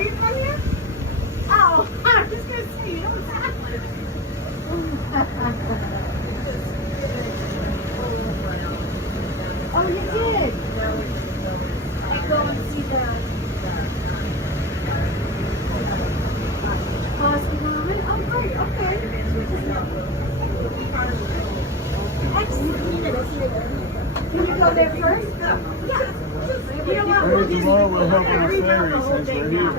Are you from here? Oh, I was just going to say, you know exactly. Oh, you did? I go and see that. Oh, great, okay. Excellent. Can we go there first? Yeah. You know what? We're helping our ferry since we're here.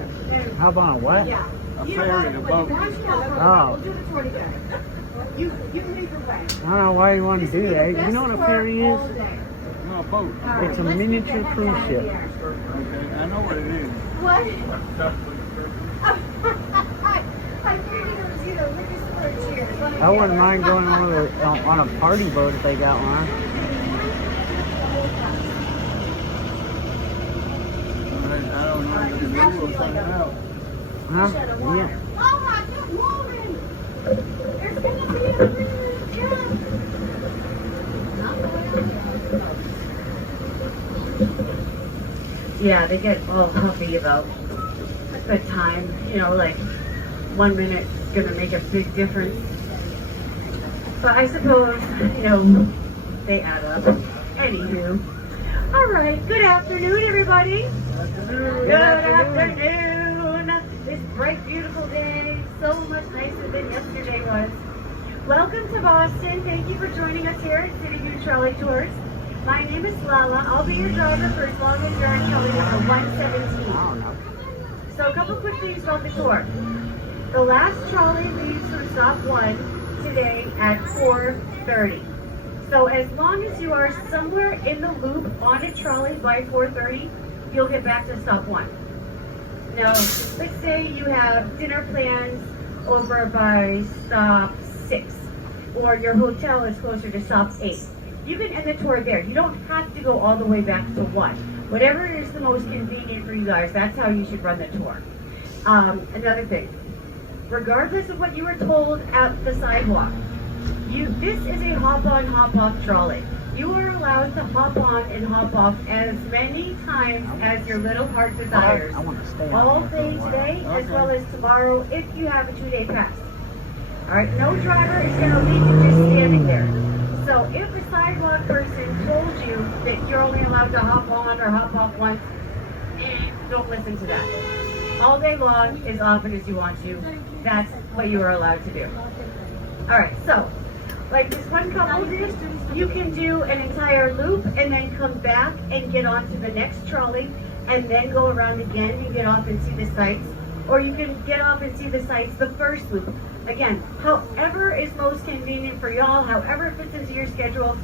How about a what? Yeah. A ferry, a boat. Oh. We'll do the tour together. You can lead the way. I don't know why you want to do that. You know what a ferry is? No, a boat. It's a miniature cruise ship. Okay, I know what it is. What? I figured it was either liquor store or cheers. I wouldn't mind going on a party boat if they got one. I don't know. We'll find out. Huh? Yeah. Oh my God, woman! There's gonna be a minute, yeah, they get all huffy about a good time. You know, like 1 minute is gonna make a big difference. But I suppose, you know, they add up. Anywho. All right, good afternoon, everybody. Good afternoon. This bright, beautiful day, so much nicer than yesterday was. Welcome to Boston. Thank you for joining us here at City View Trolley Tours. My name is Lala. I'll be your driver for as long as you're on trolley number 117. I don't know. So a couple quick things about the tour. The last trolley leaves from stop 1 today at 4:30. So as long as you are somewhere in the loop on a trolley by 4:30, you'll get back to stop 1. Now, let's say you have dinner plans over by stop 6, or your hotel is closer to stop 8. You can end the tour there. You don't have to go all the way back to 1. Whatever is the most convenient for you guys, that's how you should run the tour. Another thing, regardless of what you were told at the sidewalk, this is a hop-on, hop-off trolley. You are allowed to hop on and hop off as many times as your little heart desires. I want to stay All day today, as well as tomorrow, if you have a 2-day pass. All right, no driver is going to leave you just standing there. So if a sidewalk person told you that you're only allowed to hop on or hop off once, don't listen to that. All day long, as often as you want to. That's what you are allowed to do. All right, so like this one couple did, you can do an entire loop and then come back and get onto the next trolley and then go around again and get off and see the sights. Or you can get off and see the sights the first loop. Again, however is most convenient for y'all, however it fits into your schedule,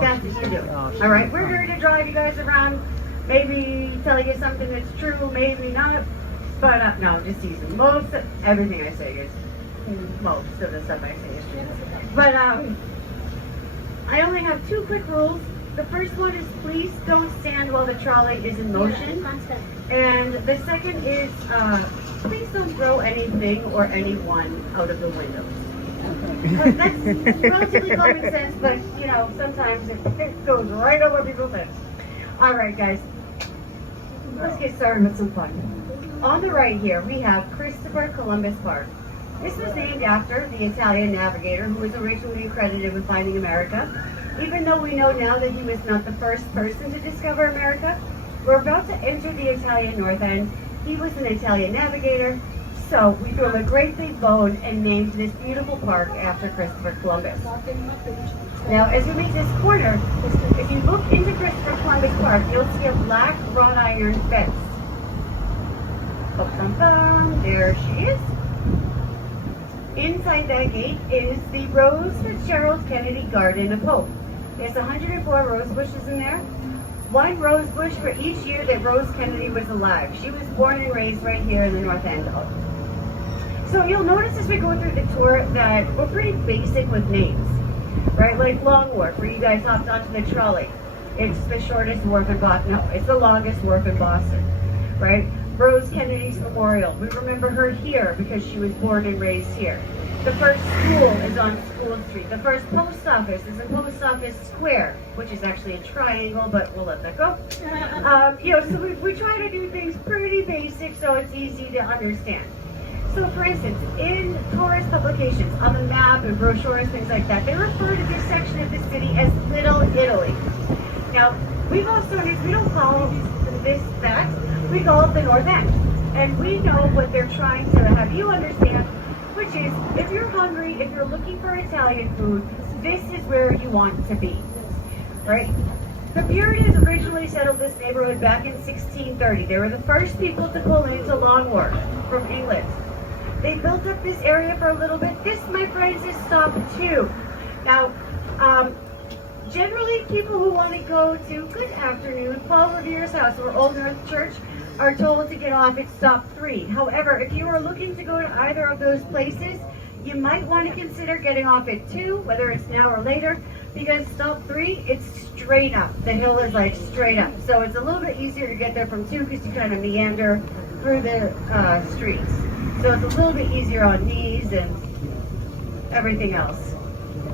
that's what you do. All right, we're here to drive you guys around, maybe telling you something that's true, maybe not. But no, just teasing. Everything I say is, most of the stuff I say is true. But I only have 2 quick rules. The first one is please don't stand while the trolley is in motion. And the second is please don't throw anything or anyone out of the windows. That's relatively common sense, but you know, sometimes it goes right over people's heads. All right, guys, let's get started with some fun. On the right here, we have Christopher Columbus Park. This was named after the Italian navigator who was originally credited with finding America. Even though we know now that he was not the first person to discover America, we're about to enter the Italian North End. He was an Italian navigator, so we threw him a great big bone and named this beautiful park after Christopher Columbus. Now, as we make this corner, if you look into Christopher Columbus Park, you'll see a black wrought iron fence. There she is. Inside that gate is the Rose Fitzgerald Kennedy Garden of Hope. There's 104 rose bushes in there. 1 rose bush for each year that Rose Kennedy was alive. She was born and raised right here in the North End. So you'll notice as we go through the tour that we're pretty basic with names, right? Like Long Wharf, where you guys hopped onto the trolley. It's the shortest wharf in Boston. No, it's the longest wharf in Boston, right? Rose Kennedy's Memorial. We remember her here because she was born and raised here. The first school is on School Street. The first post office is in Post Office Square, which is actually a triangle, but we'll let that go. You know, so we try to do things pretty basic so it's easy to understand. So for instance, in tourist publications, on the map and brochures, things like that, they refer to this section of the city as Little Italy. Now, we don't call this that, we call it the North End. And we know what they're trying to have you understand, which is, if you're hungry, if you're looking for Italian food, this is where you want to be, right? The Puritans originally settled this neighborhood back in 1630. They were the first people to pull into Long Wharf from England. They built up this area for a little bit. This, my friends, is stop 2. Now, generally, people who want to go to, good afternoon, Paul Revere's house or Old North Church are told to get off at stop 3. However, if you are looking to go to either of those places, you might want to consider getting off at 2, whether it's now or later, because stop 3, it's straight up. The hill is like straight up. So it's a little bit easier to get there from 2 because you kind of meander through the streets. So it's a little bit easier on knees and everything else.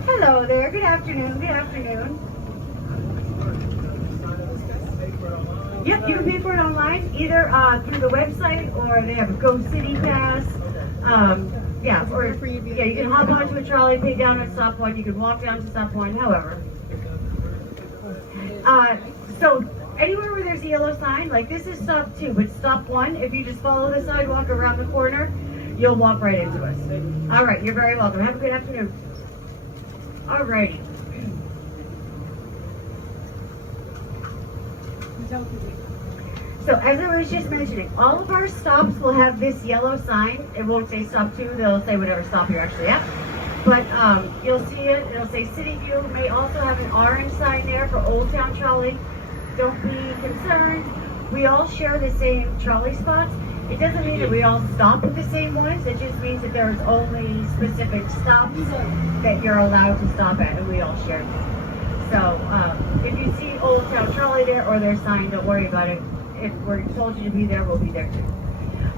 Hello there, good afternoon, good afternoon. Yep, you can pay for it online, either through the website, or they have a Go City Pass. You can hop onto a trolley, pay down at stop 1, you can walk down to stop 1, however. So anywhere where there's a yellow sign, like this is stop 2, but stop 1, if you just follow the sidewalk around the corner, you'll walk right into us. All right, you're very welcome. Have a good afternoon. All righty. So as I was just mentioning, all of our stops will have this yellow sign. It won't say stop 2, they'll say whatever stop you're actually at. But you'll see it, it'll say City View. It may also have an orange sign there for Old Town Trolley. Don't be concerned. We all share the same trolley spots. It doesn't mean that we all stop at the same ones. It just means that there's only specific stops that you're allowed to stop at, and we all share them. So if you see Old Town Trolley there or their sign, don't worry about it. If we're told you to be there, we'll be there too.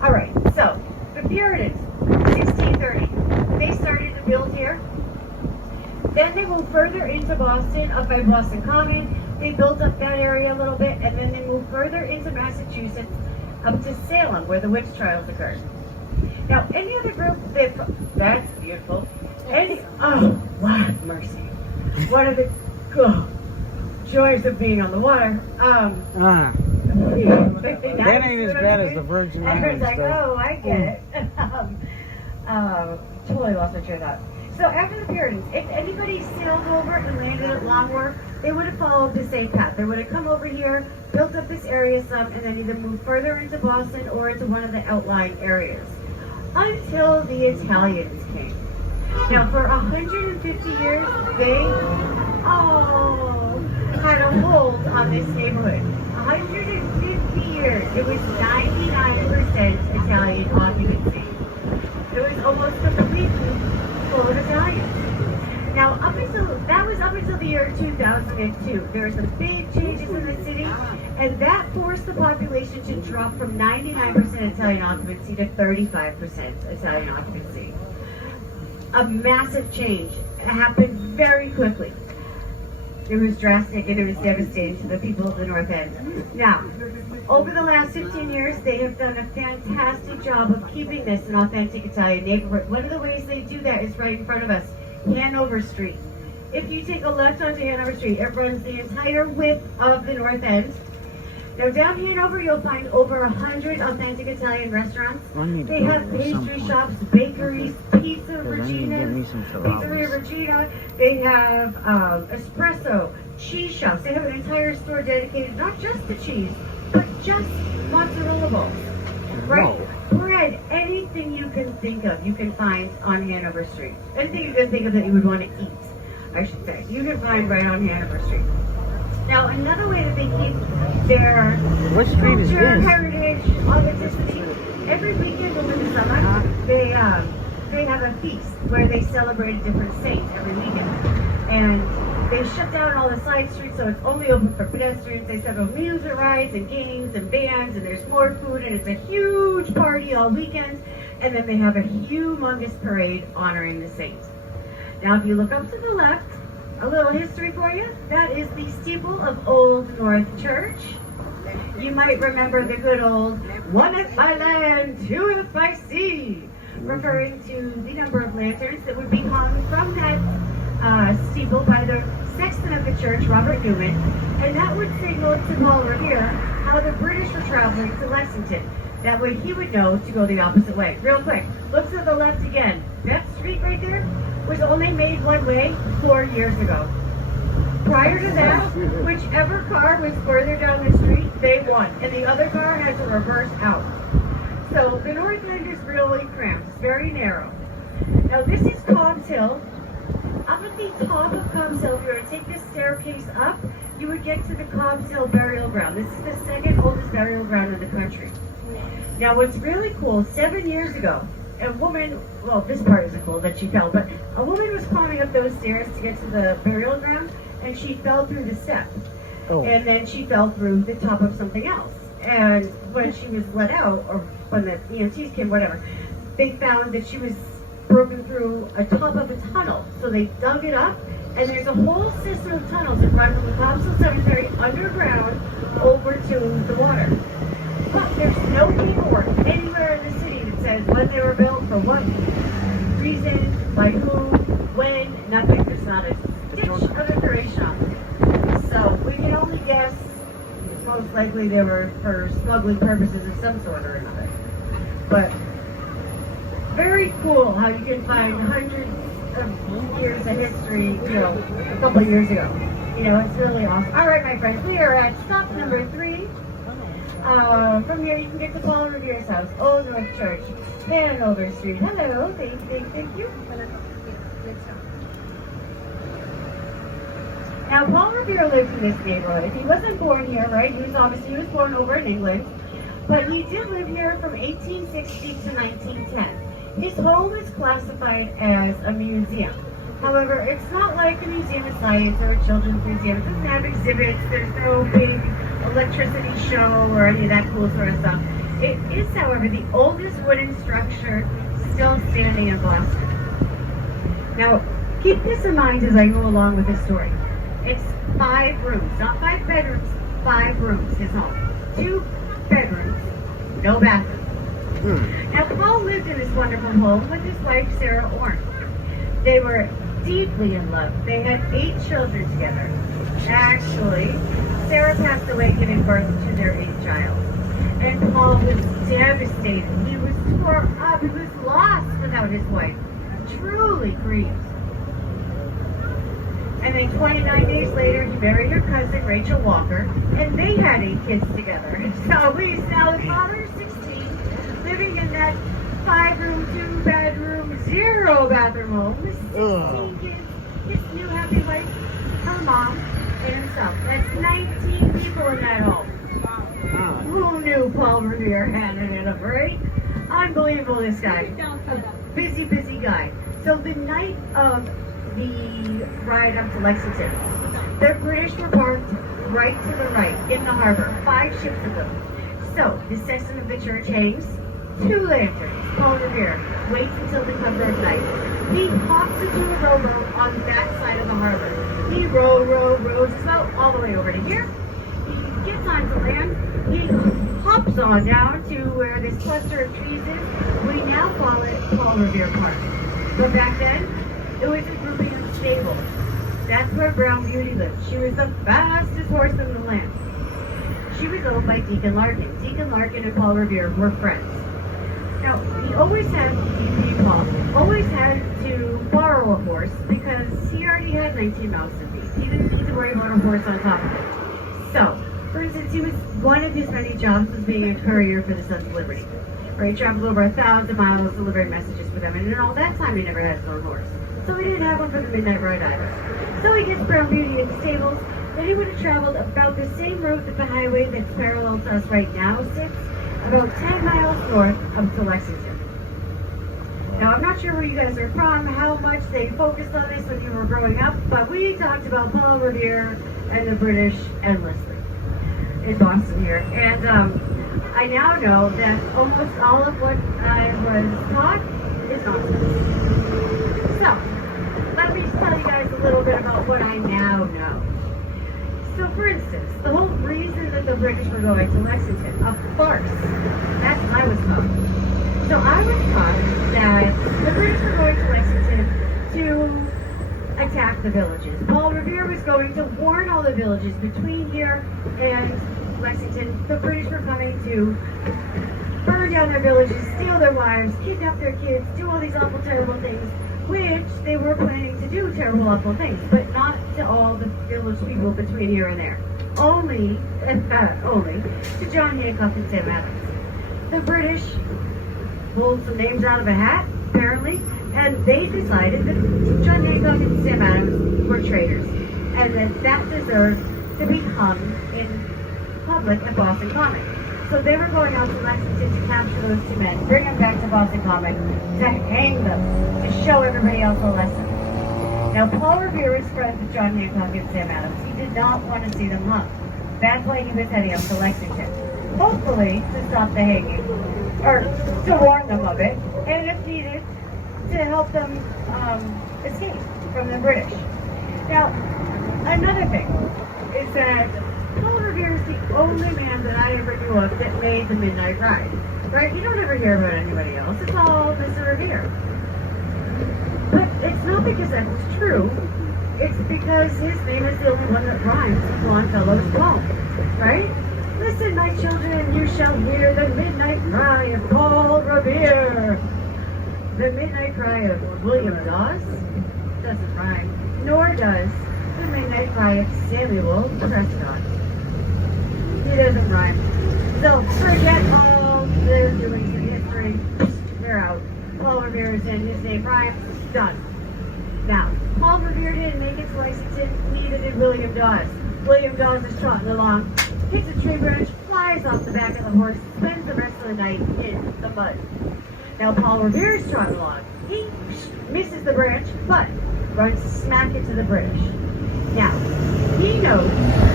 All right, so the Puritans, 1630, they started to build here. Then they moved further into Boston, up by Boston Common. They built up that area a little bit, and then they moved further into Massachusetts, up to Salem, where the witch trials occurred. Now, any other group that's beautiful. Oh, wow, mercy. One of the joys of being on the water. That ain't as bad as the Virgin Islands. I was like, oh, I get it. Totally lost my train of thought. So after the Puritans, if anybody sailed over and landed at Long Wharf, they would have followed the same path. They would have come over here, built up this area some, and then either moved further into Boston or into one of the outlying areas. Until the Italians came. Now for 150 years, they had a hold on this neighborhood. 150 years, it was 99% Italian occupancy. It was almost completely full of Italians. Now, that was up until the year 2002. There were some big changes in the city, and that forced the population to drop from 99% Italian occupancy to 35% Italian occupancy. A massive change happened very quickly. It was drastic and it was devastating to the people of the North End. Now, over the last 15 years, they have done a fantastic job of keeping this an authentic Italian neighborhood. One of the ways they do that is right in front of us, Hanover Street. If you take a left onto Hanover Street, it runs the entire width of the North End. Now down Hanover, you'll find over 100 authentic Italian restaurants. They have pastry shops, bakeries, Pizzeria Regina. They have espresso, cheese shops. They have an entire store dedicated not just to cheese, but just mozzarella balls. Right? Bread, anything you can think of, you can find on Hanover Street. Anything you can think of that you would want to eat, I should say. You can find right on Hanover Street. Now, another way that they keep their culture, heritage, authenticity, every weekend over the summer, they have a feast where they celebrate a different saint every weekend. And they shut down all the side streets, so it's only open for pedestrians. They set up music rides and games and bands, and there's more food, and it's a huge party all weekend. And then they have a humongous parade honoring the saint. Now, if you look up to the left, a little history for you. That is the steeple of Old North Church. You might remember the good old, one is by land, two is by sea, referring to the number of lanterns that would be hung from that steeple by the sexton of the church, Robert Newman, and that would signal to Paul Revere how the British were traveling to Lexington. That way he would know to go the opposite way. Real quick, look to the left again. That street right there was only made one way 4 years ago. Prior to that, whichever car was further down the street, they won, and the other car had to reverse out. So the north end is really cramped. It's very narrow. Now this is Cobb's Hill. Up at the top of Cobb's Hill, if you were to take this staircase up, you would get to the Cobb's Hill burial ground. This is the second oldest burial ground in the country. Now what's really cool, 7 years ago, a woman, well this part isn't cool that she fell, but a woman was climbing up those stairs to get to the burial ground, and she fell through the step. Oh. And then she fell through the top of something else. And when she was let out, or when the EMTs came, whatever, they found that she was broken through a top of a tunnel. So they dug it up, and there's a whole system of tunnels that run from the Cobb's Hill Cemetery underground over to the water. But there's no paperwork anywhere in the city that says when they were built, for what reason, by who, when, nothing. There's not a stitch of information on it. So we can only guess most likely they were for smuggling purposes of some sort or another. But very cool how you can find hundreds of years of history, you know, a couple years ago. You know, it's really awesome. All right, my friends, we are at stop number 3. From here, you can get to Paul Revere's house, Old North Church, Hanover Street. Hello, thank you. Now, Paul Revere lived in this neighborhood. He wasn't born here, right? He was born over in England, but he did live here from 1860 to 1910. His home is classified as a museum. However, it's not like a museum of science or a children's museum. It doesn't have exhibits. There's no big electricity show or any of that cool sort of stuff. It is, however, the oldest wooden structure still standing in Boston. Now, keep this in mind as I go along with this story. It's 5 rooms, not 5 bedrooms, 5 rooms, his home. 2 bedrooms, no bathroom. Now, Paul lived in this wonderful home with his wife, Sarah Orne. They were deeply in love. They had 8 children together. Actually, Sarah passed away giving birth to their 8th child. And Paul was devastated. He was tore up. He was lost without his wife. Truly grieved. And then 29 days later, he married her cousin, Rachel Walker, and they had 8 kids together. So he's now the father of 16, living in that 5-room, 2-bedroom, 0-bathroom home with 16 kids, his new happy wife, her mom, and himself. That's 19 people in that home. Who knew Paul Revere had it up, right? Unbelievable, this guy. A busy, busy guy. So the night of the ride up to Lexington, the British were parked right to the right in the harbor, 5 ships of them. So the sexton of the church hangs 2 lanterns. Paul Revere waits until the cover of night. He hops into a rowboat on that side of the harbor. He rows his boat all the way over to here. He gets onto land. He hops on down to where this cluster of trees is. We now call it Paul Revere Park. But back then, it was a grouping of stables. That's where Brown Beauty lived. She was the fastest horse in the land. She was owned by Deacon Larkin. Deacon Larkin and Paul Revere were friends. Now, he always had to borrow a horse because he already had 19 mouths to feed. He didn't need to worry about a horse on top of it. So, for instance, one of his many jobs was being a courier for the Sons of Liberty. Right, he traveled over 1,000 miles delivering messages for them, and in all that time he never had his own horse. So he didn't have one for the midnight ride either. So he gets Brown Beauty in the stables. Then he would have traveled about the same route that the highway that's parallel to us right now sits, about 10 miles north up to Lexington. Now, I'm not sure where you guys are from, how much they focused on this when you were growing up, but we talked about Paul Revere and the British endlessly in Boston here. And I now know that almost all of what I was taught is nonsense. So, let me tell you guys a little bit about what I now know. So for instance, the whole reason that the British were going to Lexington, a farce. That's what I was taught. So I was taught that the British were going to Lexington to attack the villages. Paul Revere was going to warn all the villages between here and Lexington. The British were coming to burn down their villages, steal their wives, kidnap their kids, do all these awful, terrible things, which they were planning to do terrible, awful things, but not to all the village people between here and there. Only to John Hancock and Sam Adams. The British pulled some names out of a hat, apparently, and they decided that John Hancock and Sam Adams were traitors, and that deserved to be hung in public at Boston Common. So they were going out to Lexington to capture those two men, bring them back to Boston Common, to hang them, to show everybody else a lesson. Now, Paul Revere was friends with John Hancock and Sam Adams. He did not want to see them hung. That's why he was heading up to Lexington, hopefully to stop the hanging, or to warn them of it, and if needed, to help them escape from the British. Now, another thing is that Paul Revere is the only man that I ever knew of that made the midnight ride. Right? You don't ever hear about anybody else. It's all Mr. Revere. But it's not because that was true. It's because his name is the only one that rhymes with Longfellow's poem. Right? Listen, my children, you shall hear the midnight cry of Paul Revere. The midnight cry of William Dawes doesn't rhyme, nor does the midnight cry of Samuel Prescott. It doesn't rhyme. So forget all their doings in history. They're out. Paul Revere is in. His name rhymes. Done. Now, Paul Revere didn't make it to Lexington. Neither did William Dawes. William Dawes is trotting along, hits a tree branch, flies off the back of the horse, spends the rest of the night in the mud. Now, Paul Revere is trotting along. He misses the branch, but runs smack into the British. Now, he knows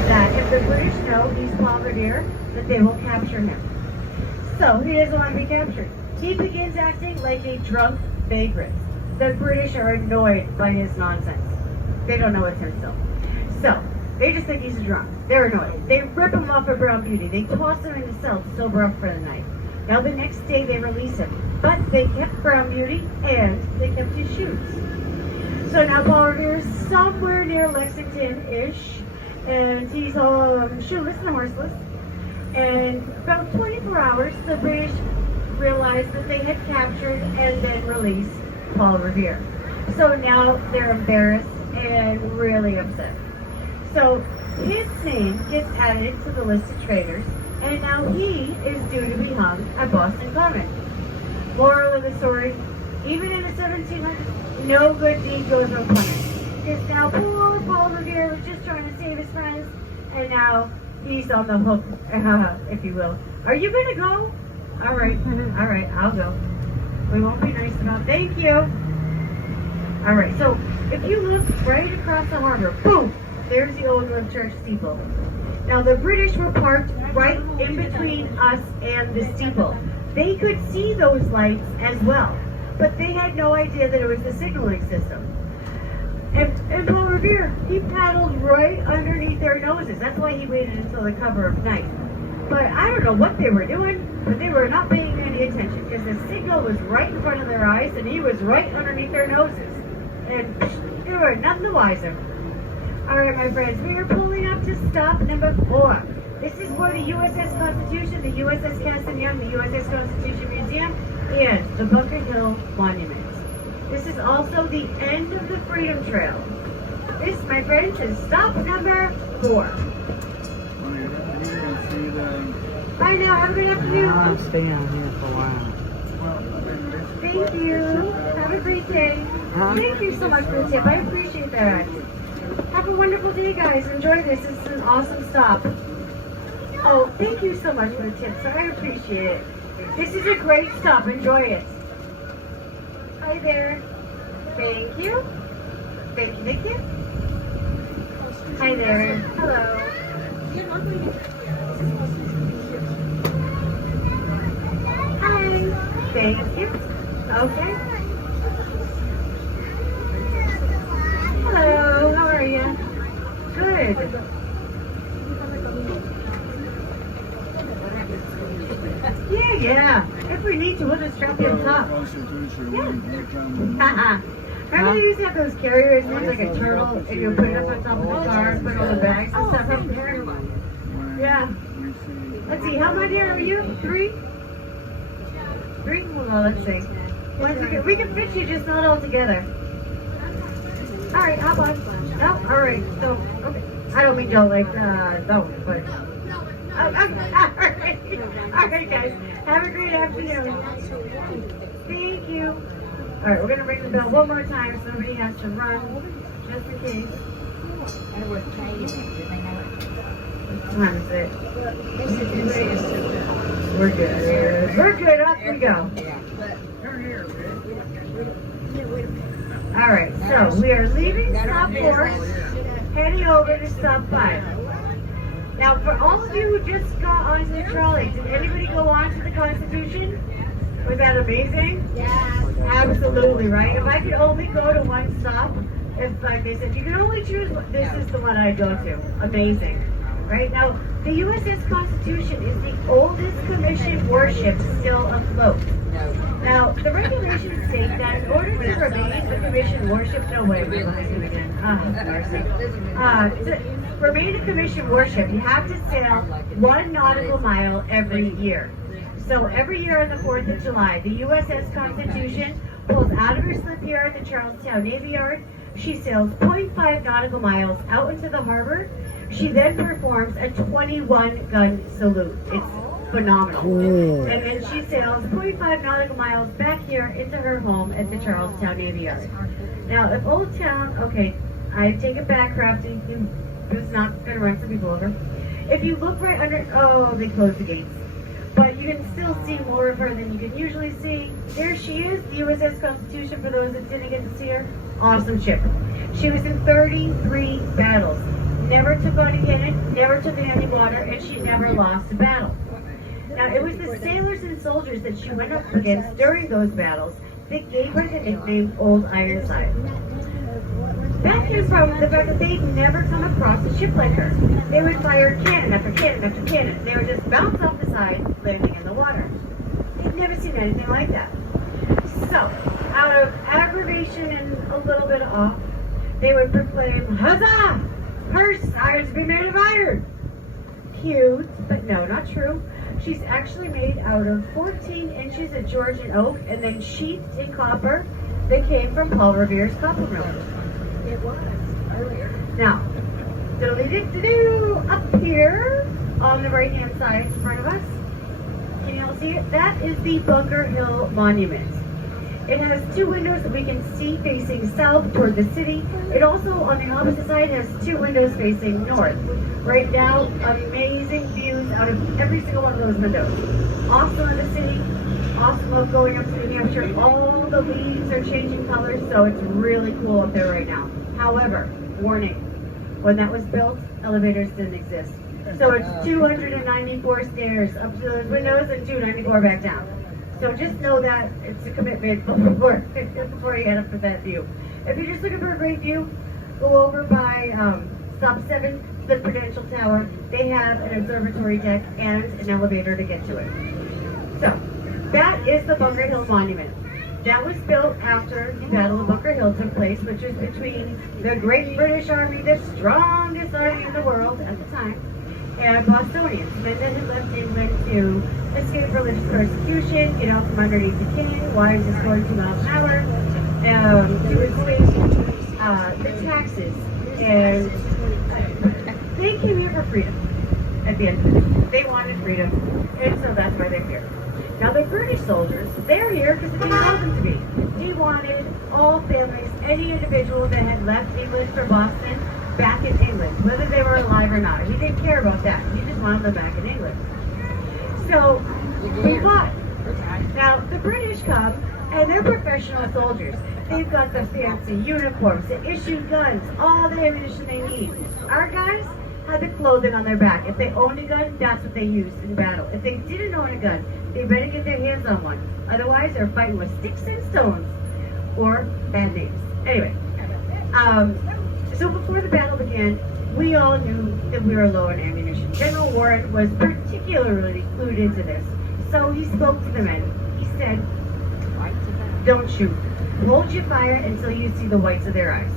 that if the British know he's Paul Revere, that they will capture him. So, he doesn't want to be captured. He begins acting like a drunk vagrant. The British are annoyed by his nonsense. They don't know it's himself. So, they just think he's a drunk. They're annoyed. They rip him off of Brown Beauty. They toss him in the cell to sober up for the night. Now, the next day, they release him. But they kept Brown Beauty, and they kept his shoes. So now Paul Revere is somewhere near Lexington-ish, and he's shoeless and horseless. And about 24 hours, the British realized that they had captured and then released Paul Revere. So now they're embarrassed and really upset. So his name gets added to the list of traitors, and now he is due to be hung at Boston Common. Moral of the story, even in the 1700s, no good deed goes unpunished. Because now poor Paul Revere was just trying to save his friends, and now he's on the hook, if you will. Are you going to go? All right, I'll go. We won't be nice about thank you. All right, so if you look right across the harbor, boom, there's the Old Grove Church steeple. Now the British were parked right in between us and the steeple. They could see those lights as well, but they had no idea that it was the signaling system. And Paul Revere, he paddled right underneath their noses. That's why he waited until the cover of night. But I don't know what they were doing, but they were not paying any attention because the signal was right in front of their eyes and he was right underneath their noses. And they were none the wiser. All right, my friends, we are pulling up to stop number 4. This is where the USS Constitution, the USS Castaneon, the USS Constitution Museum, and the Bunker Hill Monument. This is also the end of the Freedom Trail. This, my friends, is stop number 4. Bye now, have a good afternoon. I'll stay on here for a while. Thank you. Have a great day. Thank you so much for the tip. I appreciate that. Have a wonderful day, guys. Enjoy this. This is an awesome stop. Oh, thank you so much for the tips. I appreciate it. This is a great stop. Enjoy it. Hi there. Thank you. Thank you. Thank you. Hi there. Hello. Hi. Thank you. Okay. Hello. How are you? Good. yeah. If we need to, we'll just strap you on top. Remember they used to have those carriers, ones like a turtle, and you put it up on top of the car and put all the bags and stuff up there? Yeah. Let's see, how many are you? 3? 3? Well, let's see. We can fit you, just not all together. Alright, hop on. No, alright, so, okay. I don't mean don't, like, don't, but... Alright, guys. Have a great afternoon. Thank you. Alright, we're going to ring the bell one more time so nobody has to run, just in case. What time is it? We're good. We're good. Up we go. Alright, so we are leaving stop 4, heading over to stop 5. Now, for all of you who just got onto the trolley, did anybody go on to the Constitution? Was that amazing? Yeah. Absolutely, right? If I could only go to one stop, if like they said, you can only choose, this is the one I'd go to. Amazing. Right? Now, the USS Constitution is the oldest commissioned warship still afloat. Now, the regulations state that in order to remain a commissioned warship, no way, we're behind him again. Mercy. To remain a commissioned warship, you have to sail 1 nautical mile every year. So every year on the 4th of July, the USS Constitution pulls out of her slip yard at the Charlestown Navy Yard. She sails 0.5 nautical miles out into the harbor. She then performs a 21-gun salute. It's phenomenal. Cool. And then she sails 0.5 nautical miles back here into her home at the Charlestown Navy Yard. Now, if Old Town, okay, I take it back, Crafty, who's not going to run some people over. If you look right under, oh, they closed the gates. But you can still see more of her than you can usually see. There she is, the USS Constitution, for those that didn't get to see her. Awesome ship. She was in 33 battles. Never took on a cannon, never took any water, and she never lost a battle. Now, it was the sailors and soldiers that she went up against during those battles that gave her the nickname Old Ironside. That came from the fact that they'd never come across a ship like her. They would fire cannon after cannon after cannon. They would just bounce off the side, landing in the water. They'd never seen anything like that. So, out of aggravation and a little bit of awe, they would proclaim, "Huzzah! Her sides be made of iron!" Cute, but no, not true. She's actually made out of 14 inches of Georgian oak and then sheathed in copper that came from Paul Revere's copper mill. It was earlier. Now, up here on the right-hand side in front of us, can you all see it? That is the Bunker Hill Monument. It has 2 windows that we can see facing south toward the city. It also, on the opposite side, has 2 windows facing north. Right now, amazing views out of every single one of those windows. Awesome of the city, awesome of going up to New Hampshire. All the leaves are changing colors, so it's really cool up there right now. However, warning, when that was built, elevators didn't exist. So it's 294 stairs up to those windows and 294 back down. So just know that it's a commitment before you head up to that view. If you're just looking for a great view, go over by Stop 7, the Prudential Tower. They have an observatory deck and an elevator to get to it. So that is the Bunker Hill Monument. That was built after the Battle of Bunker Hill took place, which was between the Great British Army, the strongest army in the world at the time, and Bostonians, men that had left England to escape religious persecution, get out from underneath the king, wives is going 2 miles an hour, to escape the taxes, and they came here for freedom at the end of it. They wanted freedom, and so that's why they're here. Now the British soldiers, they're here because they allowed them to be. He wanted all families, any individual that had left England for Boston, back in England, whether they were alive or not. He didn't care about that. He just wanted them back in England. So, we fought. Now, the British come, and they're professional soldiers. They've got the fancy uniforms, they issue guns, all the ammunition they need. Our guys had the clothing on their back. If they owned a gun, that's what they used in battle. If they didn't own a gun, they better get their hands on one. Otherwise, they're fighting with sticks and stones, or bad names. Anyway, so before the battle began, we all knew that we were low on ammunition. General Warren was particularly clued into this. So he spoke to the men. He said, don't shoot. Hold your fire until you see the whites of their eyes.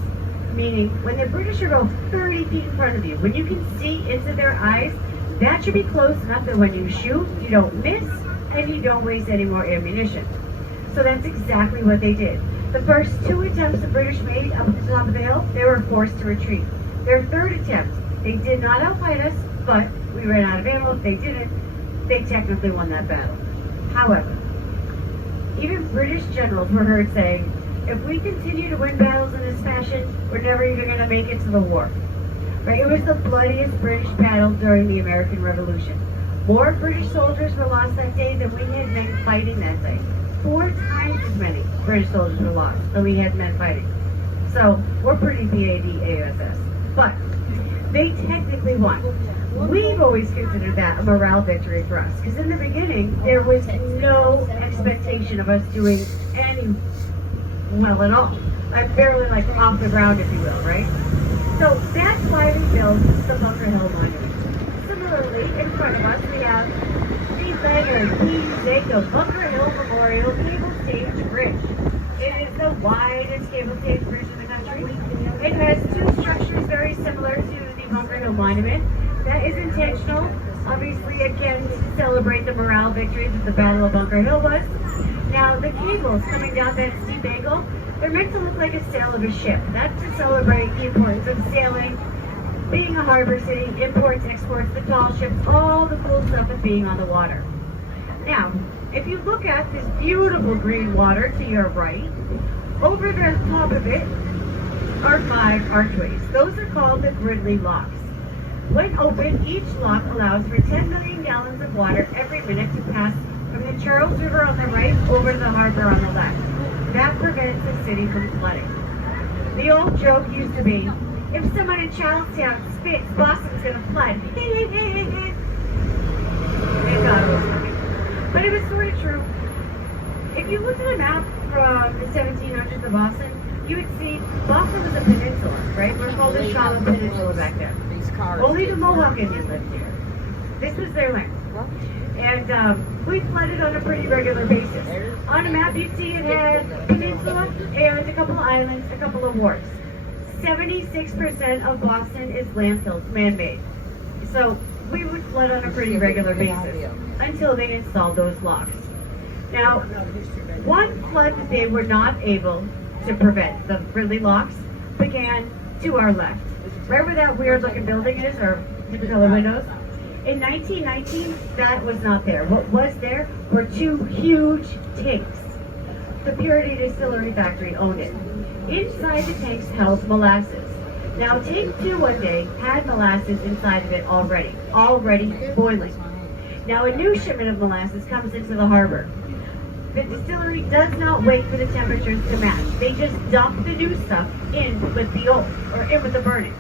Meaning, when the British are about 30 feet in front of you, when you can see into their eyes, that should be close enough that when you shoot, you don't miss and you don't waste any more ammunition. So that's exactly what they did. The first 2 attempts the British made up at the top of the hill, they were forced to retreat. Their third attempt, they did not outfight us, but we ran out of ammo. They didn't. They technically won that battle. However, even British generals were heard saying, if we continue to win battles in this fashion, we're never even going to make it to the war. Right? It was the bloodiest British battle during the American Revolution. More British soldiers were lost that day than we had men fighting that day. 4 times as many British soldiers were lost than we had men fighting. So, we're pretty BAD-ASS. But, they technically won. We've always considered that a morale victory for us. Because in the beginning, there was no expectation of us doing any well at all. I'm barely like off the ground, if you will, right? So that's why we built the Bunker Hill Monument. Similarly, in front of us, we have the Leonard P. Jacob Bunker Hill Memorial Cable Stayed Bridge. It is the widest cable stayed bridge in the country. It has 2 structures very similar to the Bunker Hill Monument. That is intentional, obviously, again, to celebrate the morale victory that the Battle of Bunker Hill was. Now, the cables coming down that steep angle, they're meant to look like a sail of a ship. That's to celebrate the importance of sailing, being a harbor city, imports, exports, the tall ships, all the cool stuff of being on the water. Now, if you look at this beautiful green water to your right, over the top of it are 5 archways. Those are called the Gridley Locks. When open, each lock allows for 10 million gallons of water every minute to pass from the Charles River on the right over to the harbor on the left. That prevents the city from flooding. The old joke used to be, if someone in Charlestown spits, Boston's gonna flood. Thank God it wasn't funny. But it was sort of true. If you looked at a map from the 1700s of Boston, you would see Boston was a peninsula, right? We're called the Shawnee Peninsula back then. Only the Mohawk Indians lived here. This was their land. And we flooded on a pretty regular basis. On a map, you'd see it had a peninsula and a couple of islands, a couple of wharfs. 76% of Boston is landfills, man-made. So we would flood on a pretty regular basis until they installed those locks. Now, one flood that they were not able to prevent, the Ridley Locks, began to our left. Right where that weird looking building is, or different color windows. In 1919, that was not there. What was there were 2 huge tanks. The Purity Distillery Factory owned it. Inside the tanks held molasses. Now, tank 2 one day had molasses inside of it already boiling. Now, a new shipment of molasses comes into the harbor. The distillery does not wait for the temperatures to match. They just dump the new stuff in with the old, or in with the burning.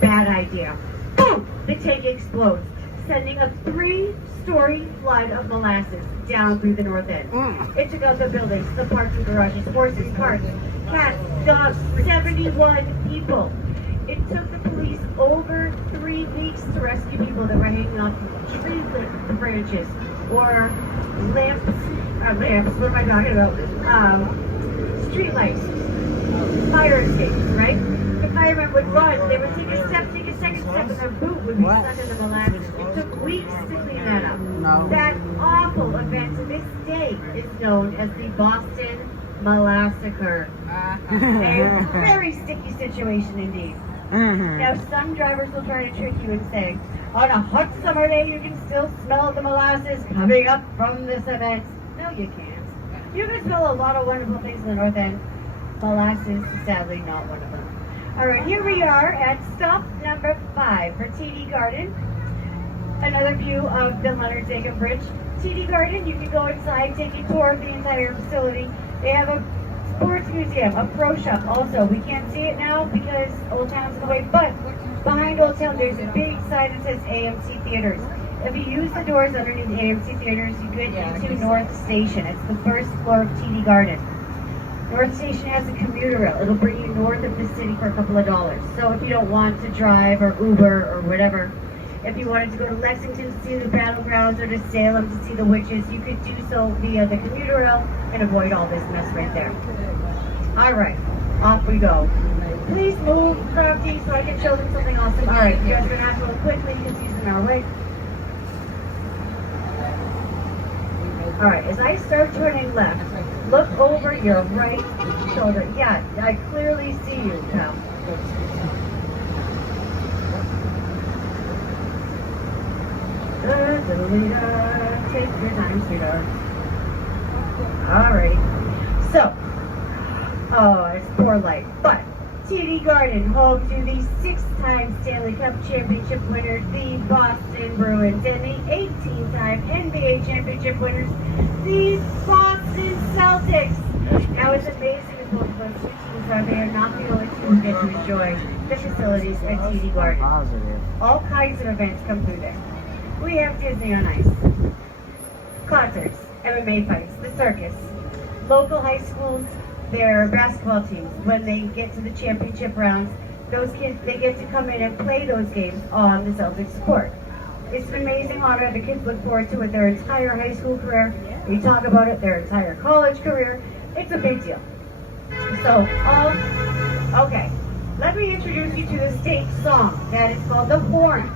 Bad idea. Boom! The tank explodes, sending a 3-story flood of molasses down through the north end. It took out the buildings, the parks and garages, horses, carts, cats, dogs, 71 people. It took the police over 3 weeks to rescue people that were hanging off tree branches or lamps, what am I talking about? Street lights, fire escapes, right? The firemen would run, they would take a second step, and their boot would be stuck in the molasses. It took weeks to clean that up. No. That awful event to this day is known as the Boston Molassacre. A very sticky situation indeed. Now, some drivers will try to trick you and say, on a hot summer day, you can still smell the molasses coming up from the cement. No, you can't. You can smell a lot of wonderful things in the north end. Molasses, sadly, not one of them. All right, here we are at stop number 5 for TD Garden. Another view of the Leonard Jacob Bridge. TD Garden, you can go inside, take a tour of the entire facility. They have a sports museum, a pro shop also. We can't see it now because Old Town's in the way, but behind Old Town there's a big sign that says AMC Theaters. If you use the doors underneath AMC Theaters, you get into North Station. It's the first floor of TD Garden. North Station has a commuter rail. It'll bring you north of the city for a couple of dollars. So if you don't want to drive or Uber or whatever, If you wanted to go to Lexington to see the battlegrounds or to Salem to see the witches, you could do so via the commuter rail and avoid all this mess right there. All right, off we go. Please move, Crafty, so I can show them something awesome. All right, you guys are gonna have to go quickly because he's in our way. All right, as I start turning left, look over your right shoulder. Yeah, I clearly see you, pal. Take your time, sweetheart. Alrighty. So, oh, it's poor light. But TD Garden, home to the 6-time Stanley Cup championship winners, the Boston Bruins, and the 18-time NBA championship winners, the Boston Celtics. Now, it's amazing that both of those two teams are there, not the only two who get to enjoy the facilities at TD Garden. Positive. All kinds of events come through there. We have Disney on Ice, concerts, MMA fights, the circus, local high schools, their basketball teams. When they get to the championship rounds, those kids, they get to come in and play those games on the Celtics court. It's an amazing honor. The kids look forward to it their entire high school career. We talk about it their entire college career. It's a big deal. So, okay. Let me introduce you to the state song that is called The Horn.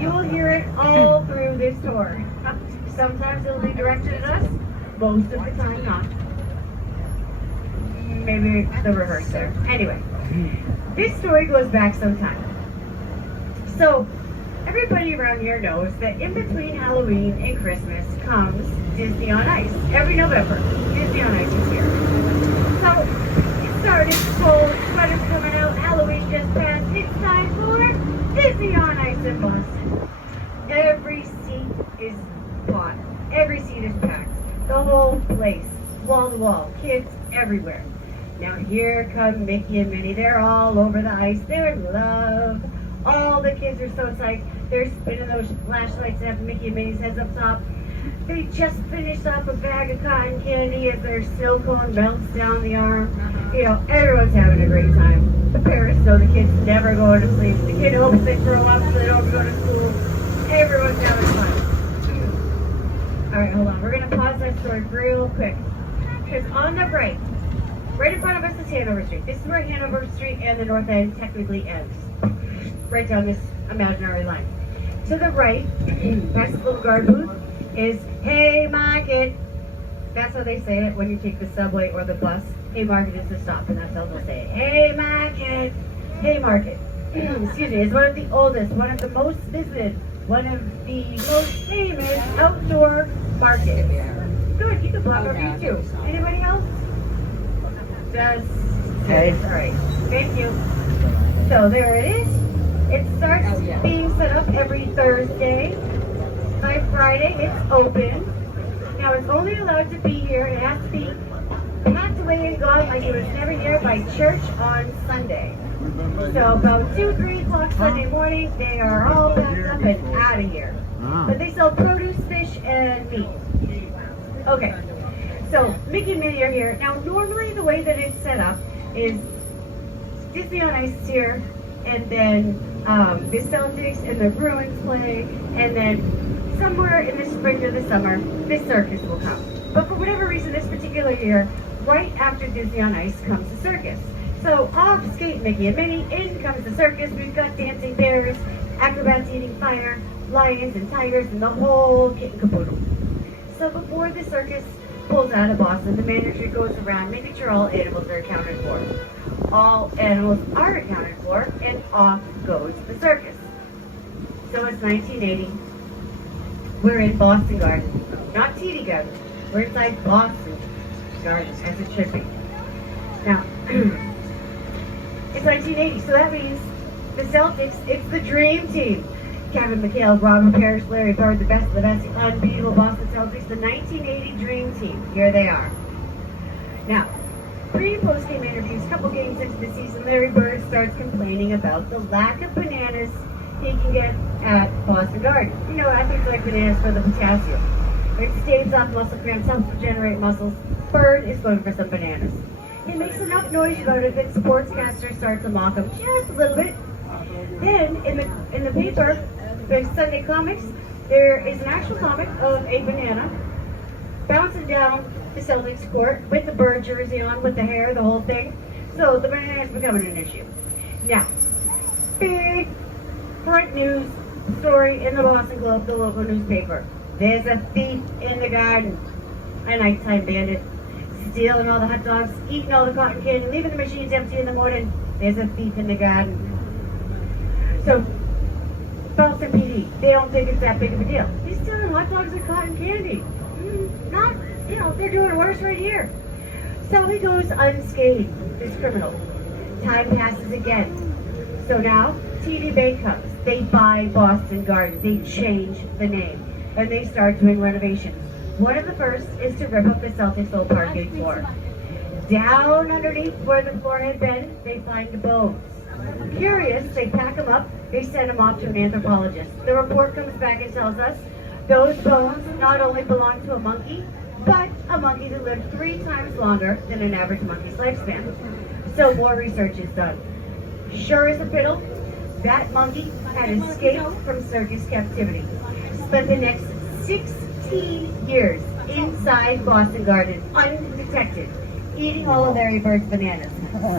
You will hear it all through this tour. Sometimes it'll be directed at us, most of the time not. Maybe the reverse there. Anyway, this story goes back some time. So, everybody around here knows that in between Halloween and Christmas comes Disney on Ice. Every November, Disney on Ice is here. So, it started cold, sweaters coming out, Halloween just passed. It's time for Disney on Ice in Boston. Every seat is bought. Every seat is packed. The whole place, wall to wall, kids everywhere. Now here come Mickey and Minnie. They're all over the ice. They're in love. All the kids are so psyched. They're spinning those flashlights that have Mickey and Minnie's heads up top. They just finished up a bag of cotton candy as their snow cone melts down the arm. You know, everyone's having a great time. The parents know the kids never go to sleep. The kid hopes they grow up so they don't go to school. Everyone's having fun. Alright, hold on. We're going to pause that story real quick. Because on the break, right in front of us is Hanover Street. This is where Hanover Street and the North End technically ends. Right down this imaginary line. To the right, past the little guard booth, is Hey Market. That's how they say it when you take the subway or the bus. Hey Market is the stop, and that's how they'll say it. Hey Market. Hey Market. Excuse me, is one of the oldest, one of the most visited, one of the most famous outdoor markets. Good, you can block over you too. Anybody else? Just Okay. all right. Thank you. So there it is. It starts being set up every Thursday. By Friday, it's open. Now, it's only allowed to be here. It has to be packed away and gone like it was never here by church on Sunday. So about 2, 3 o'clock Sunday morning, they are all packed up and out of here. But they sell produce, fish, and meat. Okay. So Mickey and Minnie are here. Now, normally the way that it's set up is Disney on Ice is here, and then the Celtics and the Bruins play, and then somewhere in the spring or the summer, the circus will come. But for whatever reason, this particular year, right after Disney on Ice comes the circus. So off skate Mickey and Minnie, in comes the circus. We've got dancing bears, acrobats eating fire, lions and tigers, and the whole kit and caboodle. So before the circus pulls out of Boston, the manager goes around making sure all animals are accounted for. All animals are accounted for, and off goes the circus. So it's 1980. We're in Boston Garden, not TD Garden. We're inside Boston Garden, as it should be. Now, it's 1980, so that means the Celtics, it's the dream team. Kevin McHale, Robert Parrish, Larry Bird, the best of the best, unbeatable Boston Celtics, the 1980 dream team. Here they are. Now, pre- and post-game interviews, a couple games into the season, Larry Bird starts complaining about the lack of bananas he can get at Boston Garden. You know, I think like bananas for the potassium. It staves off muscle cramps, helps regenerate muscles. Bird is going for some bananas. He makes enough noise about it that sportscasters start to mock him just a little bit. Then, in the paper, There's Sunday comics. There is an actual comic of a banana bouncing down the Celtics court with the bird jersey on, with the hair, the whole thing. So the banana is becoming an issue. Now, big front news story in the Boston Globe, the local newspaper. There's a thief in the garden, a nighttime bandit, stealing all the hot dogs, eating all the cotton candy, leaving the machines empty in the morning. There's a thief in the garden. So, Boston PD, they don't think it's that big of a deal. He's stealing hot dogs and cotton candy. Not, they're doing worse right here. So he goes unscathed, this criminal. Time passes again. So now, TD Bank comes. They buy Boston Garden. They change the name. And they start doing renovations. One of the first is to rip up the Celtics old parquet floor. Down underneath where the floor had been, they find bones. Curious, they pack them up, they send them off to an anthropologist. The report comes back and tells us those bones not only belong to a monkey, but a monkey that lived 3 times longer than an average monkey's lifespan. So more research is done. Sure as a fiddle, that monkey had escaped from circus captivity. Spent the next 16 years inside Boston Garden, undetected, eating all of Larry Bird's bananas,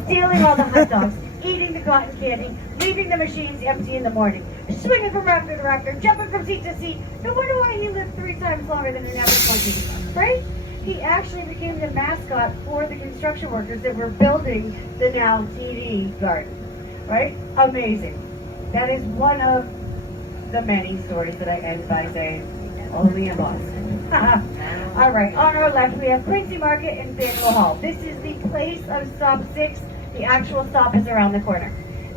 stealing all the hot dogs, eating the cotton candy, leaving the machines empty in the morning, swinging from rafter to rafter, jumping from seat to seat. No wonder why he lived 3 times longer than an average monkey, right? He actually became the mascot for the construction workers that were building the now TD garden, right? Amazing. That is one of the many stories that I end by saying, only in Boston. All right, on our left we have Quincy Market and Faneuil Hall. This is the place of stop 6. The actual stop is around the corner.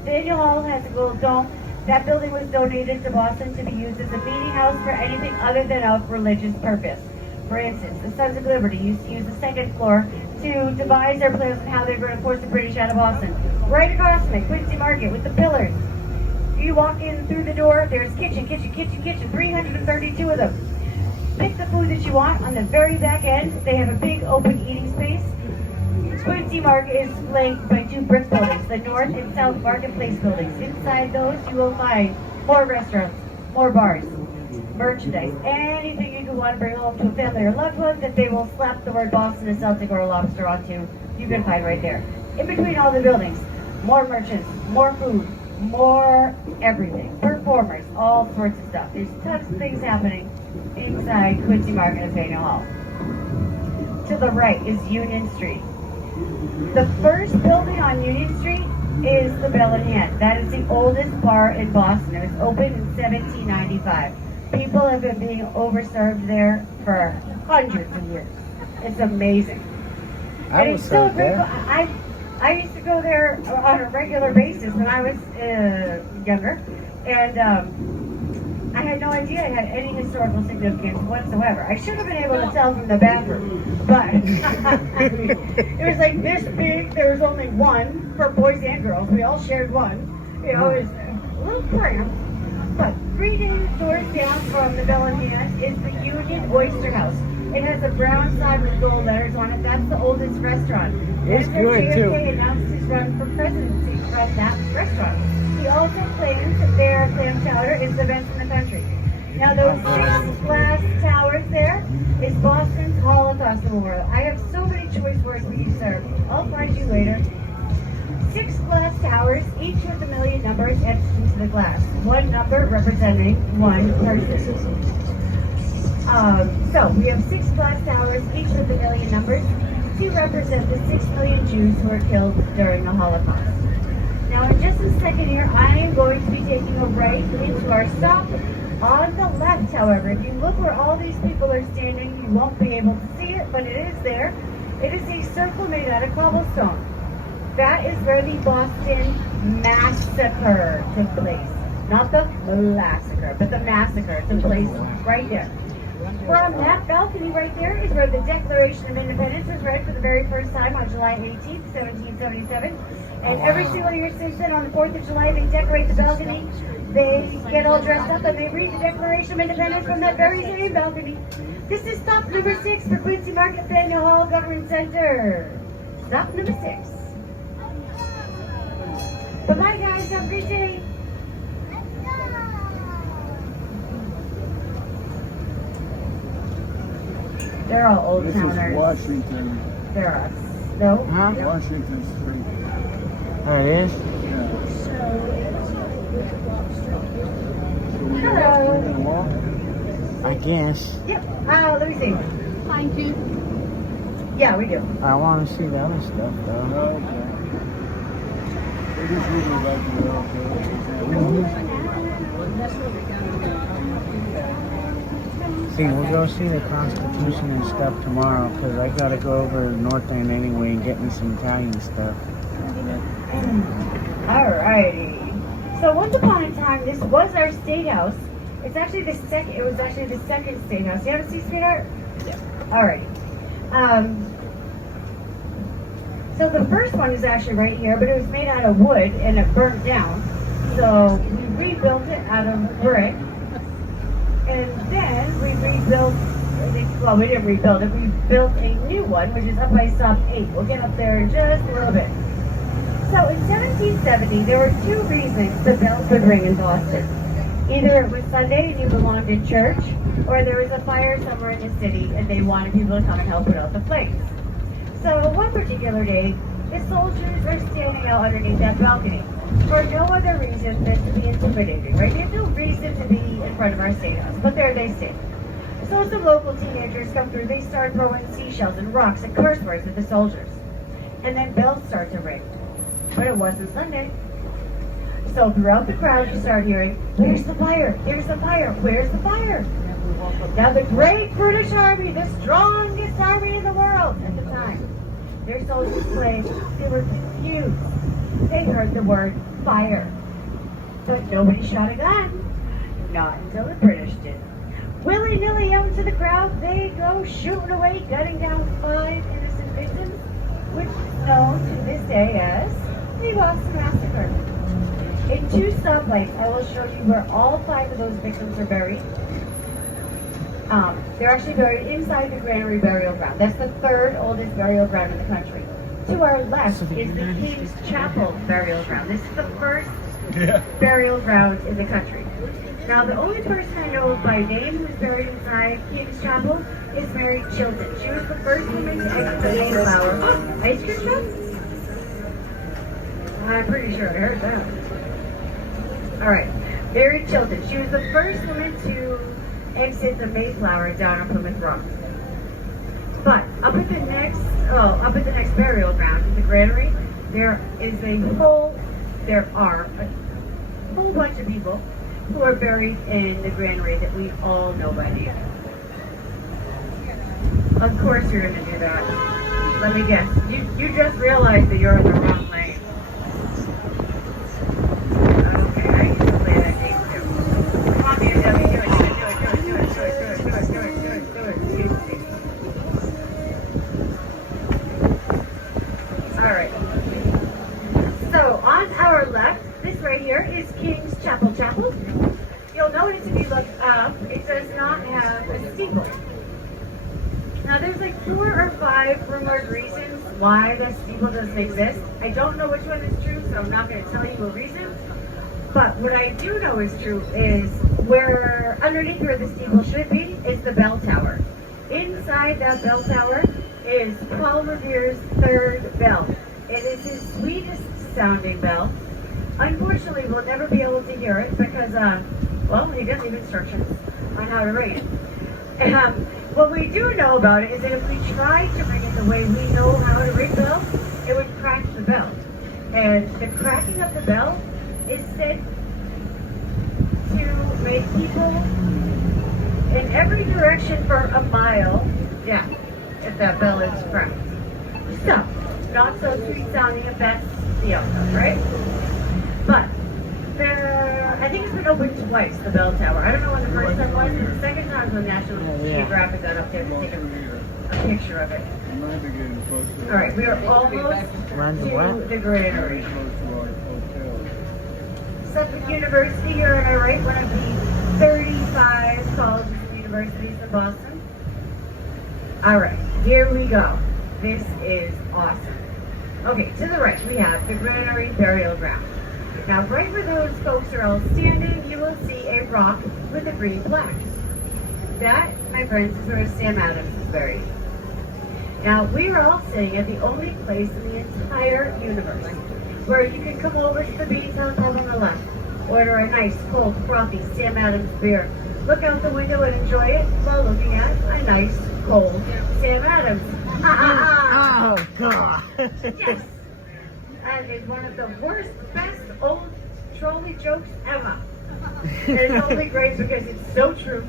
Faneuil Hall has a gold dome. That building was donated to Boston to be used as a meeting house for anything other than a religious purpose. For instance, the Sons of Liberty used to use the 2nd floor to devise their plans on how they were going to force the British out of Boston. Right across from it, Quincy Market with the pillars. You walk in through the door, there's kitchen, 332 of them. Pick the food that you want. On the very back end, they have a big open eating space. Quincy Market is flanked by 2 brick buildings, the North and South Marketplace buildings. Inside those, you will find more restaurants, more bars, merchandise, anything you could want to bring home to a family or loved one that they will slap the word Boston, a Celtic, or a lobster onto. You can find right there. In between all the buildings, more merchants, more food, more everything, performers, all sorts of stuff. There's tons of things happening inside Quincy Market and Faneuil Hall. To the right is Union Street. The first building on Union Street is the Bell in Hand. That is the oldest bar in Boston. It was opened in 1795. People have been being overserved there for hundreds of years. It's amazing. I was served there. I used to go there on a regular basis when I was younger, and I had no idea it had any historical significance whatsoever. I should have been able to tell from the bathroom, but it was like this big. There was only one for boys and girls. We all shared one. It was a little cramped. But 3 doors down from the Bell in Hand is the Union Oyster House. It has a brown sign with gold letters on it. That's the oldest restaurant. It's And good, JFK too. announced his run for presidency from that restaurant. He also claims that their clam chowder is the best in the country. Now those 6 glass towers there is Boston's Holocaust Memorial. I have so many choice words for you, sir. I'll find you later. 6 glass towers, each with 1,000,000 numbers etched into the glass. One number representing one person. So we have 6 glass towers, each with 1,000,000 numbers, to represent the 6 million Jews who were killed during the Holocaust. Now in just a second here, I am going to be taking a right into our stop. On the left, however, if you look where all these people are standing, you won't be able to see it, but it is there. It is a circle made out of cobblestone. That is where the Boston Massacre took place. Not the massacre, but the massacre took place right there. From that balcony right there is where the Declaration of Independence was read for the very first time on July 18th, 1777. And every single year since then, on the 4th of July, they decorate the balcony. They get all dressed up and they read the Declaration of Independence from that very same balcony. This is stop number 6 for Quincy Market, Faneuil Hall Government Center. Stop number 6. Bye-bye, guys. Have a great day. They're all old This is towners. Washington. They're us. No? Huh? Yep. Washington Street. There it is. Yeah. So it's not a good walk straight. So we Hello. can walk. I guess. Yep. Let me see. Fine too. Yeah, we do. I want to see the other stuff though. Oh, okay. They just really like the That's what we got. See, we'll go see the Constitution and stuff tomorrow because I gotta go over to North End anyway and get me some Italian stuff. Alrighty. So once upon a time, this was our state house. It's actually the second. It was actually the second state house. You haven't seen sweetheart? Yeah. Alrighty. So the first one is actually right here, but it was made out of wood and it burnt down. So we rebuilt it out of brick, and then we rebuilt. Well, we didn't rebuild it. We built a new one, which is up by stop 8. We'll get up there in just a little bit. So in 1770, there were two reasons the bells would ring in Boston. Either it was Sunday and you belonged in church, or there was a fire somewhere in the city and they wanted people to come and help put out the flames. So one particular day, the soldiers are standing out underneath that balcony for no other reason than to be intimidating, right? There's no reason to be in front of our state house, but there they stand. So some local teenagers come through, they start throwing seashells and rocks and curse words at the soldiers. And then bells start to ring. But it wasn't Sunday. So throughout the crowd you start hearing, "Where's the fire? There's the fire! Where's the fire?" Now the great British Army, the strongest army in the world at the time, their soldiers played, they were confused. They heard the word fire. But nobody shot a gun. Not until the British did. Willy-nilly out into the crowd, they go shooting away, gutting down 5 innocent victims, which is known to this day as the Boston Massacre. In 2 stoplights, I will show you where all 5 of those victims are buried. They're actually buried inside the Granary Burial Ground. That's the 3rd oldest burial ground in the country. To our left is the King's Chapel Burial Ground. This is the first burial ground in the country. Now, the only person I know of by name who's buried inside King's Chapel is Mary Chilton. She was the first woman to exit the Mayflower. Ice cream truck? I'm pretty sure I heard that. Alright, Mary Chilton. She was the first woman to exit the Mayflower down on Plymouth Rock. But up at the next burial ground, in the Granary, there are a whole bunch of people who are buried in the Granary that we all know by name. Of course you're going to do that. Let me guess. You just realized that you're in the wrong lane. Okay, I used to play that game too. Come on, BMW, do it. Alright. So, on our left, this right here is King's Chapel. You'll notice if you look up, it does not have a steeple. Now there's like 4 or 5 rumored reasons why the steeple doesn't exist. I don't know which one is true, so I'm not going to tell you a reason. But what I do know is true is where underneath where the steeple should be is the bell tower. Inside that bell tower is Paul Revere's 3rd bell. It is his sweetest sounding bell. Unfortunately, we'll never be able to hear it because, he doesn't have instructions on how to ring it. What we do know about it is that if we tried to ring it the way we know how to ring bells, it would crack the bell. And the cracking of the bell is said to make people in every direction for a mile deaf if that bell is cracked. So, not so sweet sounding if that's the outcome, right? But I think it's been opened twice, the bell tower. I don't know when the first time was. The second time was when National Geographic got up there to take a picture of it. Alright, we are almost to the Granary. Suffolk University here on our right, one of the 35 colleges and universities in Boston. Alright, here we go. This is awesome. Okay, to the right we have the Granary Burial Ground. Now, right where those folks are all standing, you will see a rock with a green plaque. That, my friends, is where Sam Adams is buried. Now, we are all sitting at the only place in the entire universe where you can come over to the Beans Hotel on the left, order a nice, cold, frothy Sam Adams beer, look out the window and enjoy it while looking at a nice, cold Sam Adams. Oh, God. Yes! That is one of the worst, best old trolley jokes ever. And it's only great because it's so true.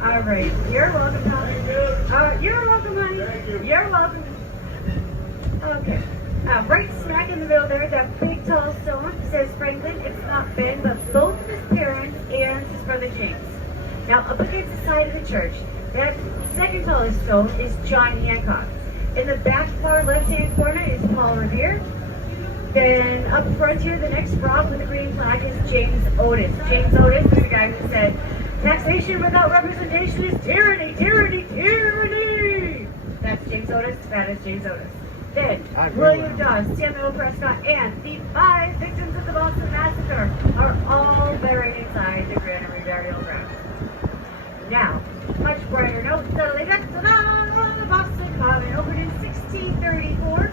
All right. You're welcome, honey. You're welcome, honey. You're welcome. Okay. Right smack in the middle there, that big tall stone says Franklin. It's not Ben, but both of his parents and his brother James. Now, up against the side of the church, that second tallest stone is John Hancock. In the back far left-hand corner is Paul Revere. Then up front here, the next frog with the green flag is James Otis. James Otis is the guy who said, "Taxation without representation is tyranny, tyranny, tyranny." That's James Otis. That is James Otis. Then, William Dawes, Samuel Prescott, and the 5 victims of the Boston Massacre are all buried inside the Granary Burial Ground. Now, much brighter note, suddenly, the Boston Common opened in 1634.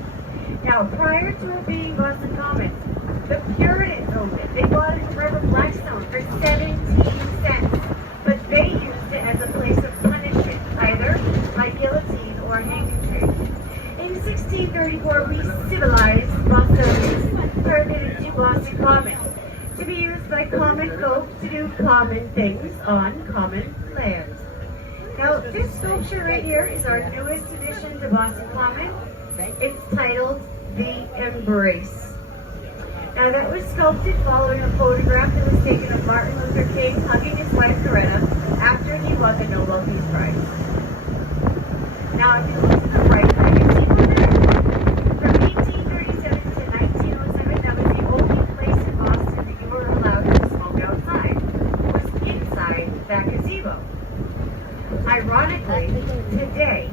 Now, prior to it being Boston Common, the Puritans owned it. They bought it from Reverend Blackstone for 17 cents, but they used it as a place of punishment, either by guillotine or hanging tree. In 1634, we civilized Bostonians, turned it into Boston Common, to be used by common folk to do common things on common land. Now, this sculpture right here is our newest addition to Boston Common. It's titled The Embrace. Now, that was sculpted following a photograph that was taken of Martin Luther King hugging his wife Coretta after he won the Nobel Peace Prize. Now, if you look to the right, you can see over there. From 1837 to 1907, that was the only place in Boston that you were allowed to smoke outside. It was inside that gazebo. Ironically, today,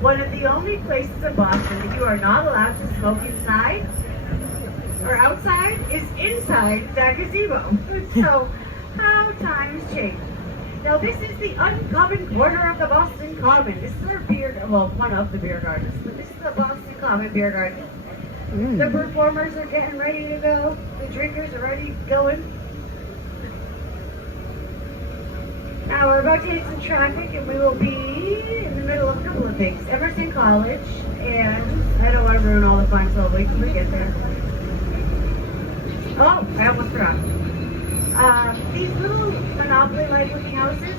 one of the only places in Boston that you are not allowed to smoke inside or outside is inside that gazebo. So, how times change. Now, this is the uncommon corner of the Boston Common. This is our beer, well, one of the beer gardens, but this is the Boston Common Beer Garden. The performers are getting ready to go. The drinkers are ready going. Now, we're about to hit some traffic, and we will be in the middle of a couple of things. Emerson College, and I don't want to ruin all the fun, so I'll wait till we get there. Oh, I almost forgot. These little Monopoly-like looking houses,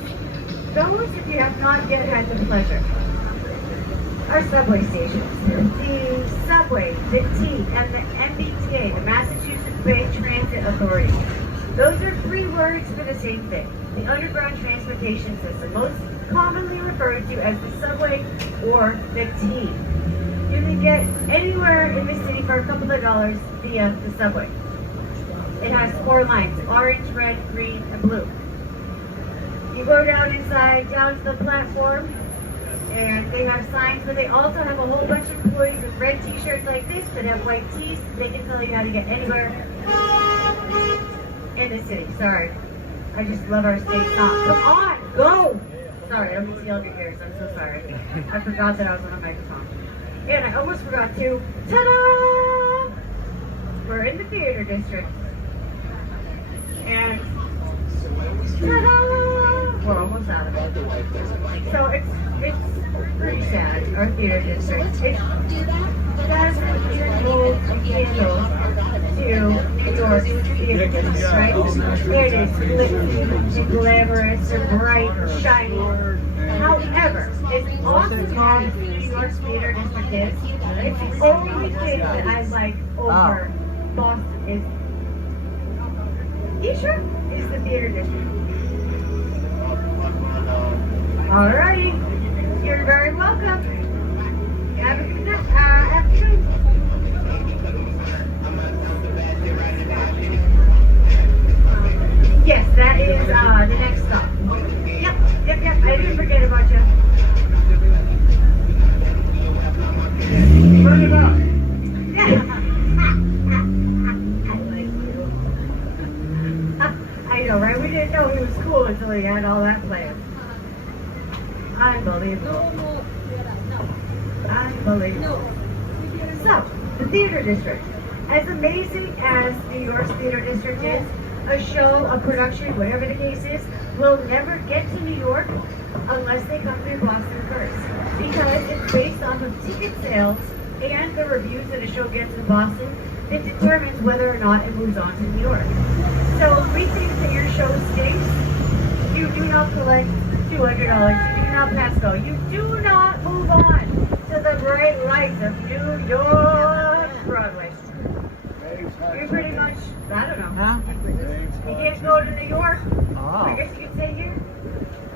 those, if you have not yet had the pleasure, are subway stations. The subway, the T, and the MBTA, the Massachusetts Bay Transit Authority. Those are 3 words for the same thing. The underground transportation system, most commonly referred to as the subway or the T. You can get anywhere in the city for a couple of dollars via the subway. It has 4 lines, orange, red, green, and blue. You go down inside, down to the platform, and they have signs, but they also have a whole bunch of employees with red t-shirts like this that have white tees. They can tell you how to get anywhere in the city. Sorry. I just love our state song. Come on, go! Sorry, I don't mean to yell at your ears. I'm so sorry. I forgot that I was on a microphone. And I almost forgot to, ta-da! We're in the theater district. And ta-da! We're almost out of it. So it's pretty sad, our theater district. It has been years old and candles to New York theaters, right? It is glitzy and glamorous and bright and shiny. However, as awesome as New York theater district is, it's the only thing that I like over Boston is is the theater district. Alrighty, you're very welcome. Have a good afternoon. Yes, that is the next stop. Yep. I didn't forget about you. Turn it up. I know, right? We didn't know he was cool until he had all that planned. Unbelievable. No. Unbelievable. So, the theater district. As amazing as New York's theater district is, a show, a production, whatever the case is, will never get to New York unless they come through Boston first. Because it's based off of ticket sales and the reviews that a show gets in Boston that determines whether or not it moves on to New York. So if we think that your show stinks, you do not collect $200. You do not pass go. You do not move on to the bright lights of New York Broadway. You're pretty much, I don't know. Huh? You can't go to New York. I Oh. guess you could say here.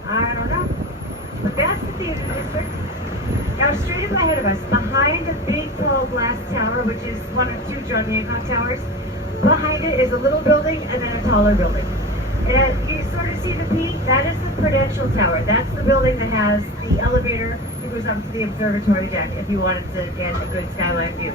I don't know. But that's the theater district. Now straight up ahead of us, behind the big tall glass tower, which is one of two John Hancock towers, behind it is a little building and then a taller building. And you sort of see the peak, that is the Prudential Tower. That's the building that has the elevator that goes up to the observatory deck if you wanted to get a good skyline view.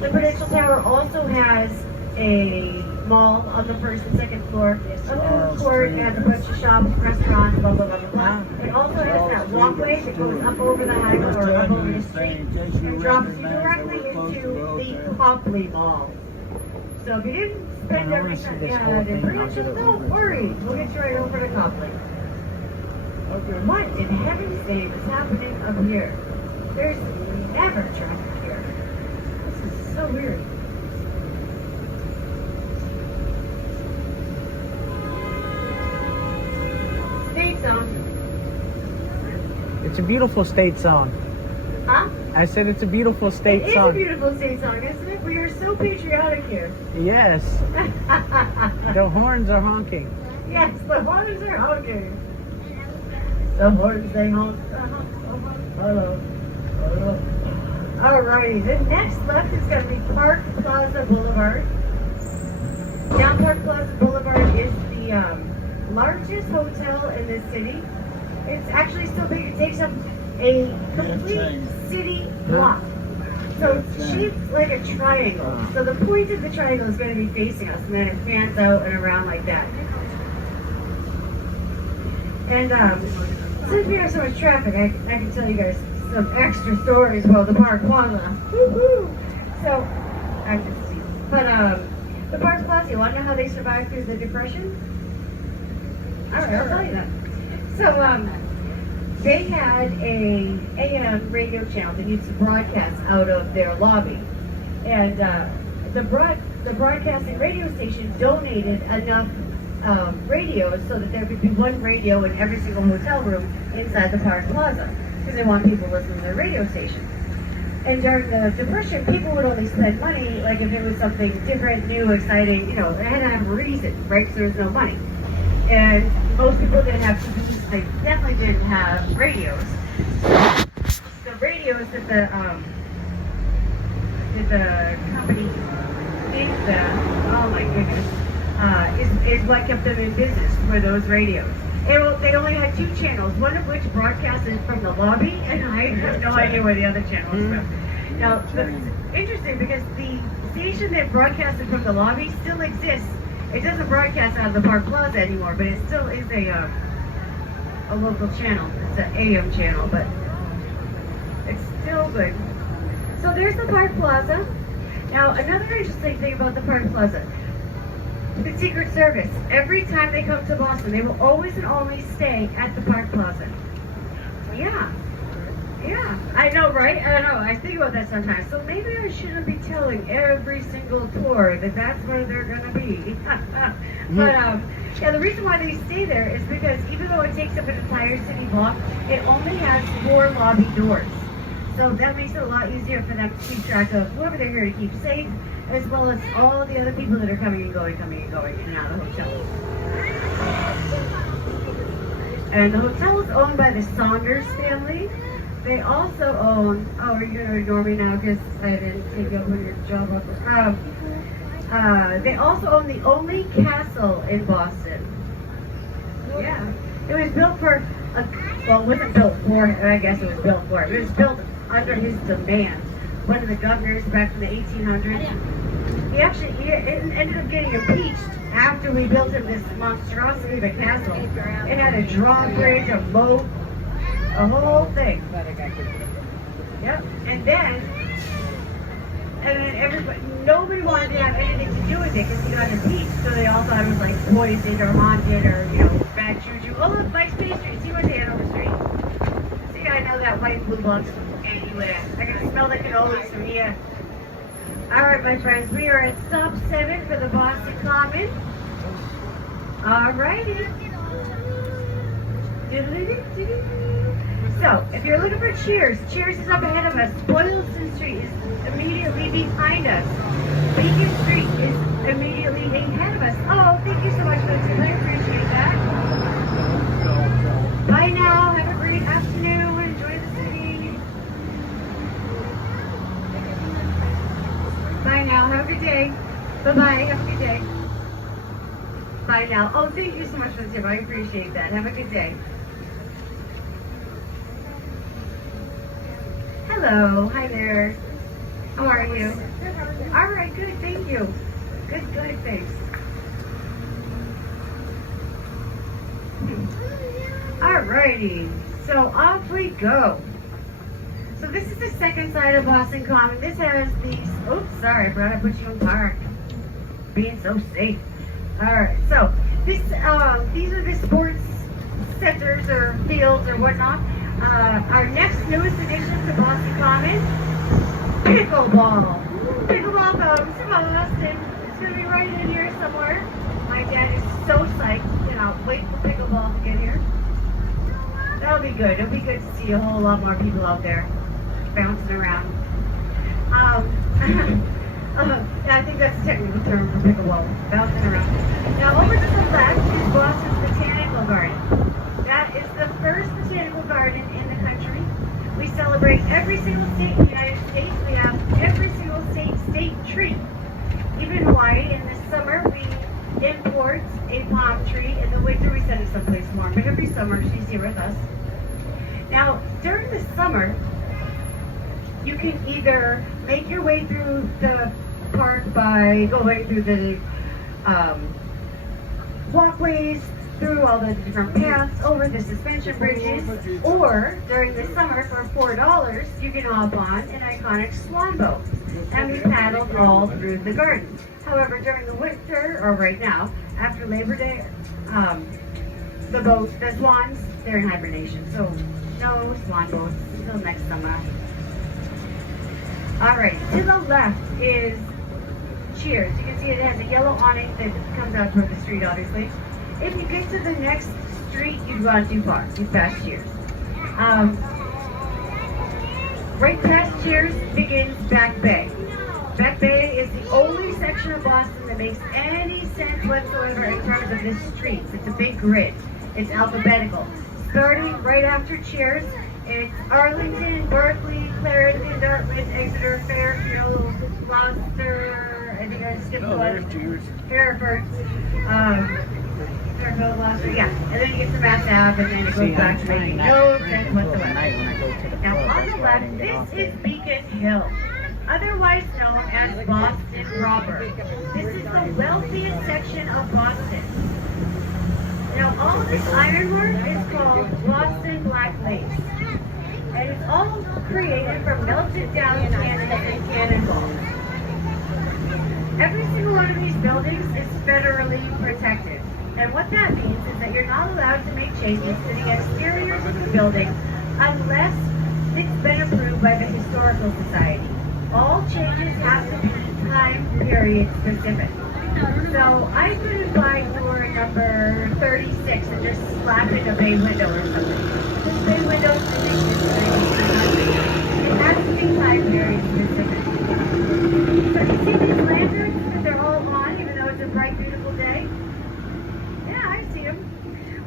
The Prudential Tower also has a mall on the first and second floor, a food court, and has a bunch of shops, restaurants, blah, blah, blah, blah, blah. It also has that walkway that goes up over the highway or up over the street and drops you directly into the Copley Mall. So if you didn't spend I every wanna see time this you whole had thing. in I'll Prudential, get it don't over worry. to We'll get you right over to Copley. What in heaven's name is happening up here? There's never traffic here. This is so weird. State zone. It's a beautiful state song. Huh? I said it's a beautiful state It is a song. beautiful state song, isn't it? We are so patriotic here. Yes. The horns are honking. Yes, the horns are honking. The horns they honk. Hello. Hello. Alrighty, the next left is going to be Park Plaza Boulevard. Now Park Plaza Boulevard is the largest hotel in the city. It's actually so big it takes up a complete city block. So it's shaped like a triangle. So the point of the triangle is going to be facing us, and then it fans out and around like that. And since we have so much traffic, I can tell you guys some extra stories about the Park Plaza. Woo-hoo! So, I'm just teasing. But the Park Plaza, you want to know how they survived through the Depression? Alright, I'll tell you that. So, they had a AM radio channel that used to broadcast out of their lobby. And the broadcasting radio station donated enough radios so that there could be one radio in every single hotel room inside the Park Plaza, because they want people listening to their radio station. And during the Depression, people would only spend money, like if it was something different, new, exciting, you know, it had to have a reason, right? Because there was no money. And most people didn't have TVs, they definitely didn't have radios. The radios that the company gave them, oh my goodness, is what kept them in business, were those radios. They only had two channels, one of which broadcasted from the lobby, and I have no idea where the other channel was from. Now, it's interesting because the station that broadcasted from the lobby still exists. It doesn't broadcast out of the Park Plaza anymore, but it still is a local channel. It's an AM channel, but it's still good. So there's the Park Plaza. Now, another interesting thing about the Park Plaza, the Secret Service, every time they come to Boston, they will always and only stay at the Park Plaza. Yeah. Yeah. I know, right? I know. I think about that sometimes. So maybe I shouldn't be telling every single tour that that's where they're going to be. But, yeah, the reason why they stay there is because even though it takes up an entire city block, it only has 4 lobby doors. So that makes it a lot easier for them to keep track of whoever they're here to keep safe, as well as all the other people that are coming and going, in and out of the hotel. And the hotel is owned by the Saunders family. They also own, oh, are you going to ignore me now because I didn't take over your job? They also own the only castle in Boston. Yeah. It was built for, well, it wasn't built for him, I guess it was built for him. It was built under his demand. One of the governors back in the 1800s. He ended up getting impeached after we built him this monstrosity of a castle. It had a drawbridge, a moat, A whole thing. Yep. And then everybody, nobody wanted to have anything to do with it because he got a peach. So they all thought it was like poisoned or haunted or, you know, bad juju. Oh, look, Mike's pastry. See what's hand on the street. See, I know that white blue looks anywhere. I can smell the cannolis from here. All right, my friends, we are at stop 7 for the Boston Common. All righty. So, if you're looking for Cheers, Cheers is up ahead of us. Boylston Street is immediately behind us. Beacon Street is immediately ahead of us. Oh, thank you so much, Vincent. I appreciate that. Bye now. Have a great afternoon. Enjoy the city. Bye now. Have a good day. Bye-bye. Have a good day. Bye now. Oh, thank you so much for the tip. I appreciate that. Have a good day. Hello. Hi there. How are you? All right. Good. Thank you. Good. Thanks. All righty. So off we go. So this is the second side of Boston Common. This has these. Oops. Sorry. I forgot to put you in park. Being so safe. All right. So this. These are the sports centers or fields or whatnot. Our next newest addition to Boston Common, pickleball. Pickleball comes to Boston. It's going to be right in here somewhere. My dad is so psyched. Cannot wait for pickleball to get here. That'll be good. It'll be good to see a whole lot more people out there bouncing around. I think that's the technical term for pickleball, bouncing around. Now over to the left is Boston's Botanical Garden. That is the first botanical garden in the country. We celebrate every single state in the United States. We have every single state tree. Even Hawaii, in the summer, we import a palm tree. In the winter, we send it someplace warm. But every summer, she's here with us. Now, during the summer, you can either make your way through the park by going through the walkways, through all the different paths, over the suspension bridges, or during the summer for $4, you can hop on an iconic swan boat and be paddled all through the garden. However, during the winter, or right now, after Labor Day, the swans, they're in hibernation, so no swan boats until next summer. Alright, to the left is Cheers. You can see it has a yellow awning that comes out toward the street, obviously. If you get to the next street, you've gone too far. You've passed Cheers. Right past Cheers begins Back Bay. Back Bay is the only section of Boston that makes any sense whatsoever in terms of the streets. It's a big grid. It's alphabetical. Starting right after Cheers, it's Arlington, Berkeley, Clarendon, Dartmouth, Exeter, Fairfield, Gloucester, I think I skipped one. Hereford. Yeah, and then you get to Mass Ave, and then it goes back to making no sense whatsoever. Now, on the left, this is Beacon Hill, otherwise known as Boston proper. This is the wealthiest section of Boston. Now, all of this ironwork is called Boston Black Lace, and it's all created from melted down cannon and cannonballs. Every single one of these buildings is federally protected. And what that means is that you're not allowed to make changes to the exteriors of the building unless it's been approved by the Historical Society. All changes have to be time period specific. So I couldn't buy door number 36 and just slap in a bay window or something. This bay window is it has to be time period specific. So you see these lanterns that they're all on even though it's a bright, beautiful day?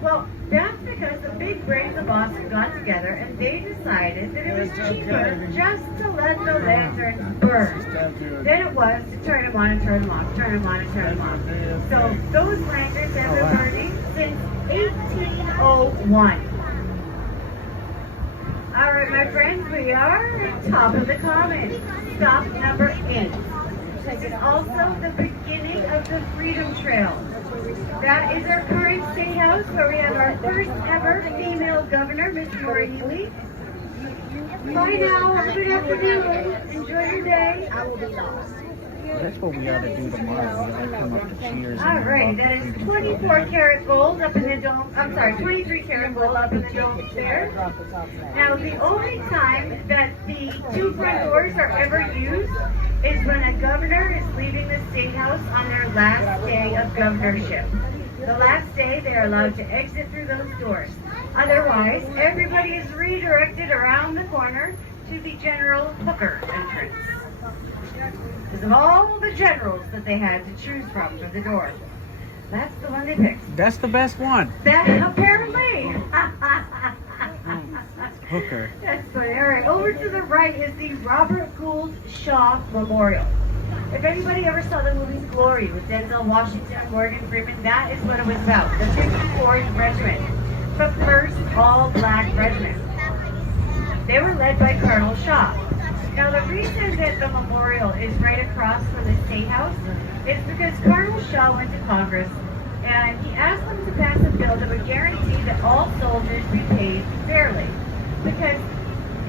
Well, that's because the big brains of Boston got together and they decided that it was cheaper just to let the lanterns burn than it was to turn them on and turn them off, turn them on and turn them off. So those lanterns have been burning since 1801. All right, my friends, we are at top of the Common, stop number 8. This is also the beginning of the Freedom Trail. That is our current state house where we have our first ever female governor, Miss Maureen Lee. Bye now. Have a good afternoon. Enjoy your day. I will be lost. That's what we ought to do tomorrow. We gotta come up to Cheers. All right, that is 24 karat gold up in the dome. I'm sorry, 23 karat gold up in the dome there. Now, the only time that the two front doors are ever used is when a governor is leaving the state house on their last day of governorship. The last day, they are allowed to exit through those doors. Otherwise, everybody is redirected around the corner to the general hooker entrance. Because of all the generals that they had to choose from for the door, that's the one they picked. That's the best one. That apparently. Hooker. That's funny. All right, over to the right is the Robert Gould Shaw Memorial. If anybody ever saw the movie Glory with Denzel Washington and Morgan Freeman, that is what it was about. The 54th Regiment, the first all-black regiment. They were led by Colonel Shaw. Now, the reason that the memorial is right across from the State House is because Colonel Shaw went to Congress and he asked them to pass a bill that would guarantee that all soldiers be paid fairly. Because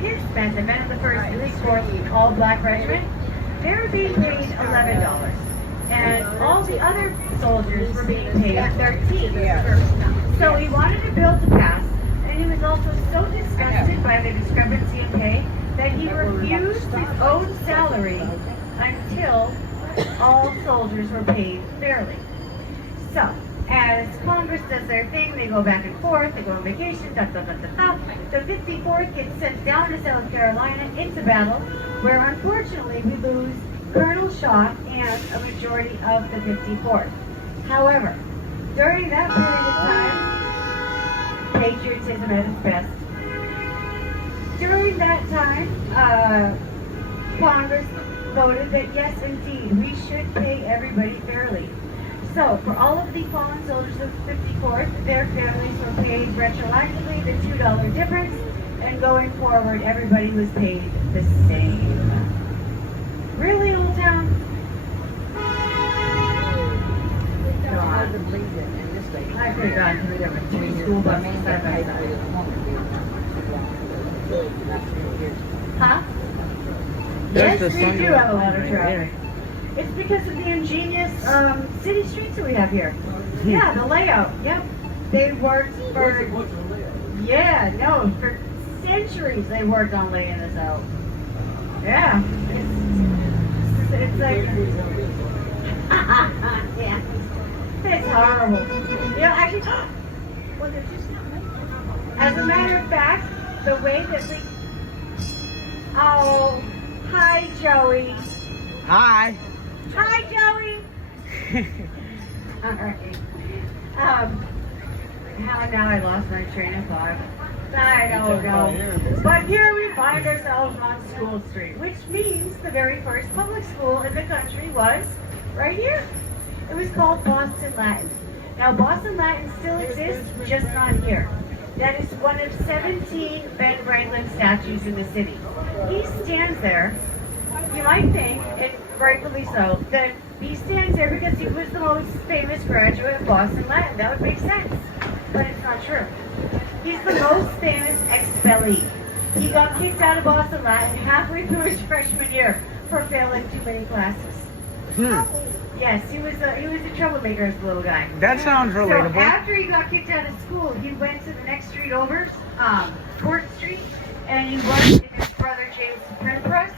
his men, the men of the 1st, 4th, all-black regiment, they were being paid $11. And all the other soldiers were being paid $13. So he wanted a bill to pass, and he was also so disgusted by the discrepancy in pay that he refused his own salary until all soldiers were paid fairly. So, as Congress does their thing, they go back and forth, they go on vacation, the 54th gets sent down to South Carolina into battle, where unfortunately we lose Colonel Shaw and a majority of the 54th. However, during that period of time, patriotism at its best. During that time, Congress voted that yes, indeed, we should pay everybody fairly. So, for all of the fallen soldiers of the 54th, their families were paid retroactively the $2 difference, and going forward, everybody was paid the same. Really, Old Town? God. I could have gone to the different school buses side by side. Huh? Yes, we do have a lot of traffic. It's because of the ingenious city streets that we have here. Yeah, the layout. Yep. They worked for, for centuries they worked on laying this out. Yeah. It's like, yeah. It's horrible. You know, actually, as a matter of fact, the way that we, oh, hi, Joey. Hi. Hi, Joey. All right. Now I lost my train of thought. I don't know. But here we find ourselves on School Street, which means the very first public school in the country was right here. It was called Boston Latin. Now, Boston Latin still exists, just not here. That is one of 17 Ben Franklin statues in the city. He stands there. You might think, and rightfully so, that he stands there because he was the most famous graduate of Boston Latin. That would make sense, but it's not true. He's the most famous expellee. He got kicked out of Boston Latin halfway through his freshman year for failing too many classes. Yes, he was a troublemaker as a little guy. That sounds relatable. So after he got kicked out of school, he went to the next street over, Court Street, and he worked in his brother James' print press.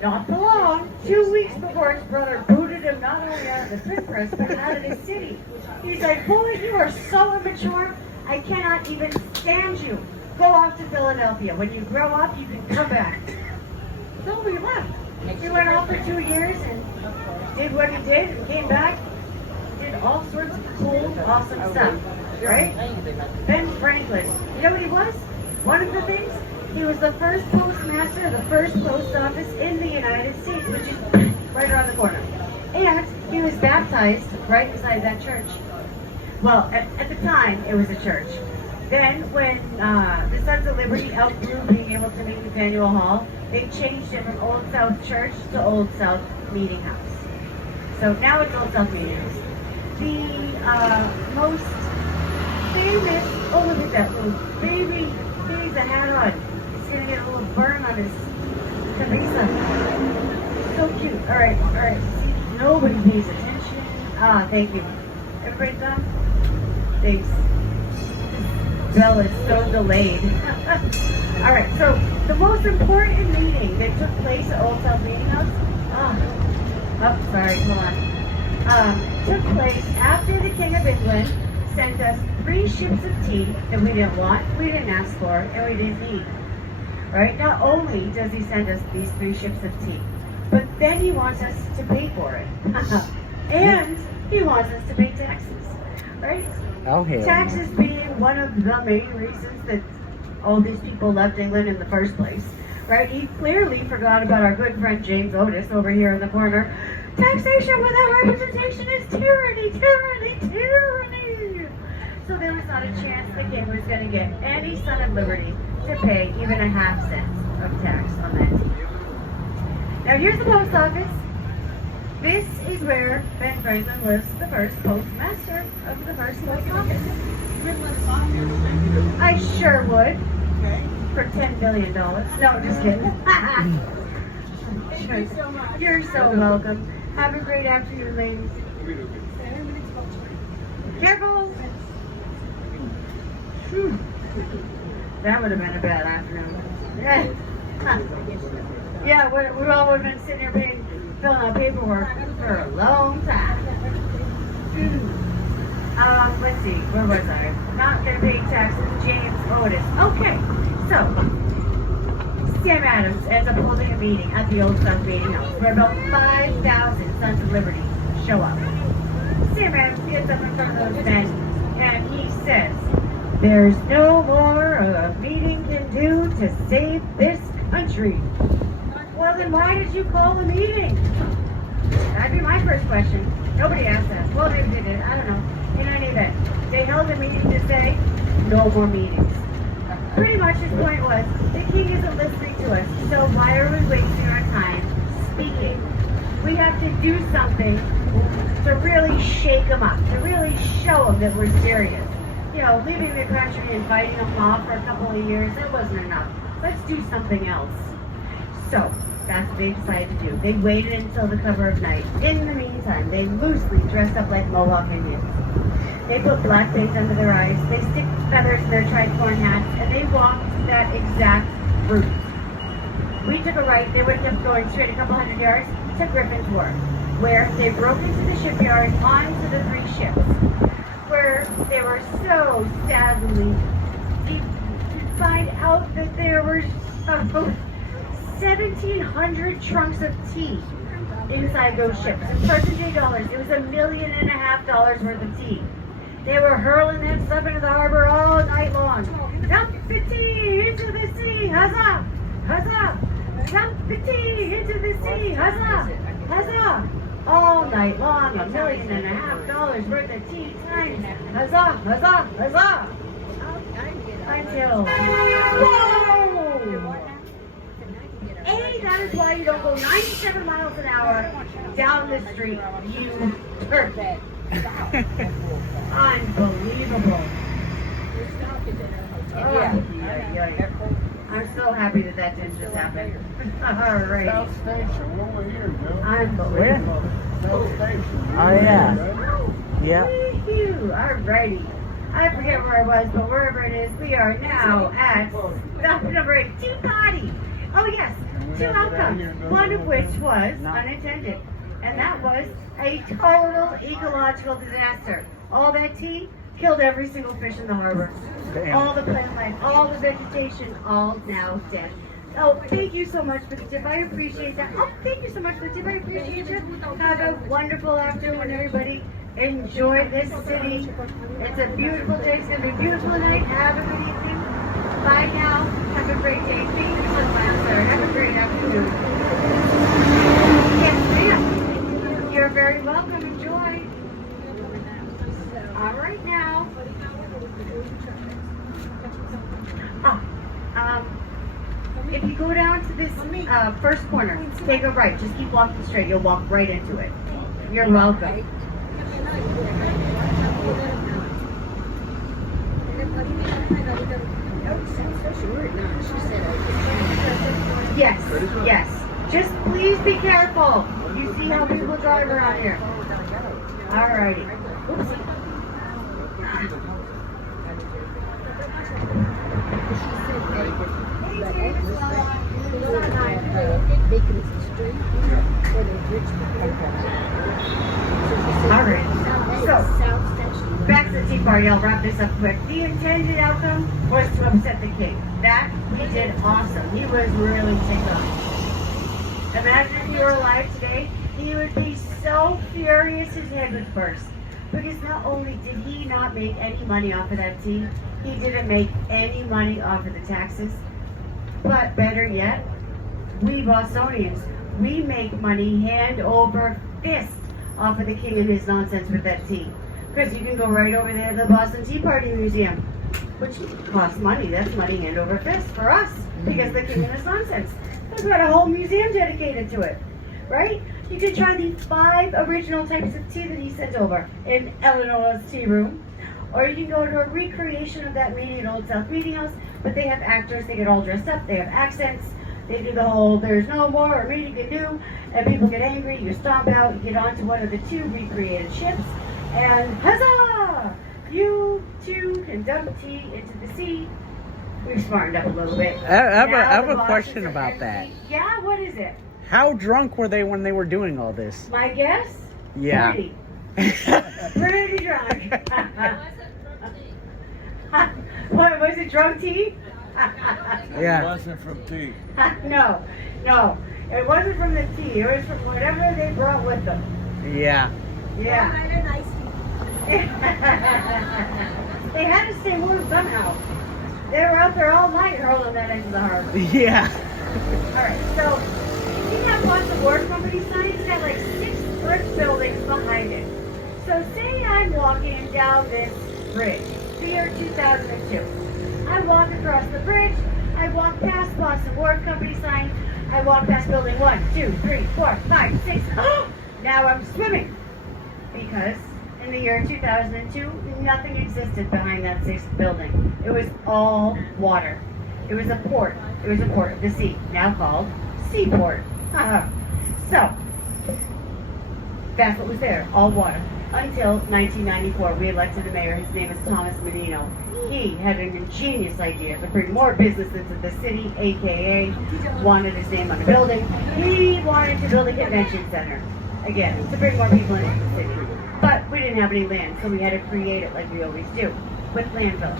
Not for long. 2 weeks before his brother booted him not only out of the print press, but out of his city. He's like, boy, you are so immature, I cannot even stand you. Go off to Philadelphia. When you grow up, you can come back. So we left. He went off for 2 years and did what he did and came back. Did all sorts of cool, awesome stuff. Right? Ben Franklin. You know what he was? One of the things, he was the first postmaster of the first post office in the United States, which is right around the corner. And he was baptized right beside that church. Well, at the time, it was a church. Then, when the Sons of Liberty outgrew being able to meet Nathaniel Hall, they changed it from Old South Church to Old South Meeting House. So now it's Old South Meeting House. the most famous, oh look at that little baby, the hat on. He's gonna get a little burn on his cabeza. So cute. Alright. See, nobody pays attention. Ah, thank you. Everybody done? Thanks. Bell is so delayed. Alright, so the most important meeting that took place at Old South Meeting House, sorry, hold on. Took place after the King of England sent us 3 ships of tea that we didn't want, we didn't ask for, and we didn't need. Alright, not only does he send us these 3 ships of tea, but then he wants us to pay for it. And he wants us to pay taxes. Right? Oh, hell. Taxes being one of the main reasons that all these people left England in the first place. Right? He clearly forgot about our good friend James Otis over here in the corner. Taxation without representation is tyranny, tyranny, tyranny. So there was not a chance the king was going to get any son of liberty to pay even a half cent of tax on that tea. Now here's the post office. This is where Ben Franklin was the first postmaster of the first post office. I sure would. For $10 billion. No, just kidding. Thank you so much. You're so welcome. Have a great afternoon, ladies. Careful! Whew. That would have been a bad afternoon. Yeah, we all would have been sitting here filling out paperwork for a long time. Let's see, where was I? Not gonna pay taxes, James Otis. Okay, so Sam Adams ends up holding a meeting at the Old South Meeting House where about 5,000 Sons of Liberty show up. Sam Adams gets up in front of those men and he says, "There's no more a meeting can do to save this country." Well, then why did you call the meeting? That'd be my first question. Nobody asked that. Well, they did it. I don't know. In any event, they held a meeting to say, no more meetings. Pretty much his point was, the king isn't listening to us, so why are we wasting our time speaking? We have to do something to really shake them up, to really show them that we're serious. You know, leaving the country and fighting them off for a couple of years, that wasn't enough. Let's do something else. So, that's what they decided to do. They waited until the cover of night. In the meantime, they loosely dressed up like Mohawk Indians. They put black paint under their eyes, they stick feathers in their tricorn hats, and they walked that exact route. We took a right, they would have kept going straight a couple hundred yards to Griffin's Wharf, where they broke into the shipyard onto the 3 ships, where they were so sadly to find out that there were 1,700 trunks of tea inside those ships. In present day dollars, it was $1.5 million worth of tea. They were hurling that stuff into the harbor all night long. Dump the tea into the sea, huzzah! Huzzah! Dump the tea into the sea, huzzah! Huzzah! All night long, $1.5 million worth of tea times. Huzzah! Huzzah! Huzzah! Until, whoa! That is why you don't go 97 miles an hour down the street, you turd. Unbelievable. I'm so happy that didn't just happen. Alright. South Station, over here, Joe. Unbelievable. South Station. Oh, yeah. Yep. Thank you. Alrighty. I forget where I was, but wherever it is, we are now at stop number 8, Tea Party. Oh yes, 2 outcomes, one of which was unintended, and that was a total ecological disaster. All that tea killed every single fish in the harbor. Damn. All the plant life, all the vegetation, all now dead. Oh, thank you so much for the tip. I appreciate that. Oh, thank you so much for the tip. I appreciate you. Have a wonderful afternoon, everybody. Enjoy this city. It's a beautiful day. It's going to be beautiful tonight. Have a good evening. Bye now. Have a great day. Thank you so much, sir. Have a great afternoon. Yes, ma'am. You're very welcome. Enjoy. All right now. If you go down to this first corner, take a right. Just keep walking straight. You'll walk right into it. You're welcome. Yes, yes. Just please be careful. You see how people drive around here. Alrighty. Oopsie. Alright. So, back to the tea party. I'll wrap this up quick. The intended outcome was to upset the king. That he did awesome. He was really ticked off. Imagine if you were alive today, he would be so furious his head would burst. Because not only did he not make any money off of that tea, he didn't make any money off of the taxes. But better yet, we Bostonians, we make money hand over fist off of the king and his nonsense with that tea. Because you can go right over there to the Boston Tea Party Museum, which costs money. That's money hand over fist for us, because the king and his nonsense. We've got a whole museum dedicated to it, right? You can try the 5 original types of tea that he sent over in Eleanor's tea room, or you can go to a recreation of that meeting at Old South Meeting House, but they have actors, they get all dressed up, they have accents, they do the whole there's no more or meeting anew, and people get angry, you stomp out, you get onto one of the 2 recreated ships, and huzzah! You too can dump tea into the sea. We've smartened up a little bit. I have a question about that. Yeah, what is it? How drunk were they when they were doing all this? My guess? Yeah. Pretty. Pretty drunk. What, was it drunk tea? It Yeah. wasn't from tea. No. It wasn't from the tea. It was from whatever they brought with them. Yeah. Yeah. They had to stay warm somehow. They were out there all night hurling that into the harbor. Yeah. Alright, so you have lots of work company signs. It's got like 6 brick buildings behind it. So say I'm walking down this bridge, the year 2002. I walk across the bridge, I walk past Boston Wharf Company sign, I walk past building 1, 2, 3, 4, 5, 6. Now I'm swimming. Because in the year 2002, nothing existed behind that 6th building. It was all water. It was a port. It was a port of the sea, now called Seaport. So, that's what was there, all water. Until 1994, we elected a mayor. His name is Thomas Menino. He had an ingenious idea to bring more business into the city, aka wanted his name on the building. He wanted to build a convention center. Again, to bring more people into the city. But we didn't have any land, so we had to create it like we always do, with landfill.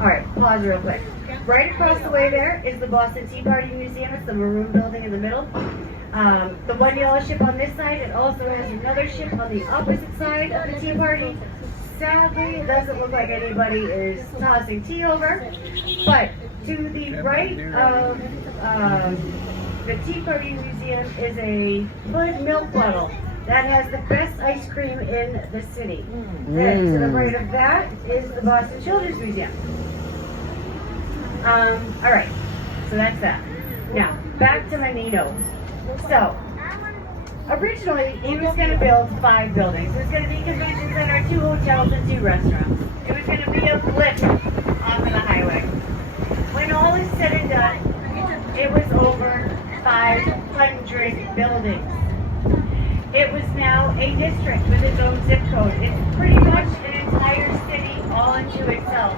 Alright, pause real quick. Right across the way there is the Boston Tea Party Museum. It's the maroon building in the middle. The one yellow ship on this side, it also has another ship on the opposite side of the tea party. Sadly, it doesn't look like anybody is tossing tea over. But to the right of the Tea Party Museum is a hood milk bottle that has the best ice cream in the city. And to the right of that is the Boston Children's Museum. Alright, so that's that. Now, back to Menino. So, originally, he was going to build 5 buildings. It was going to be a convention center, 2 hotels, and 2 restaurants. It was going to be a blip off of the highway. When all is said and done, it was over 500 buildings. It was now a district with its own zip code. It's pretty much an entire city all into itself.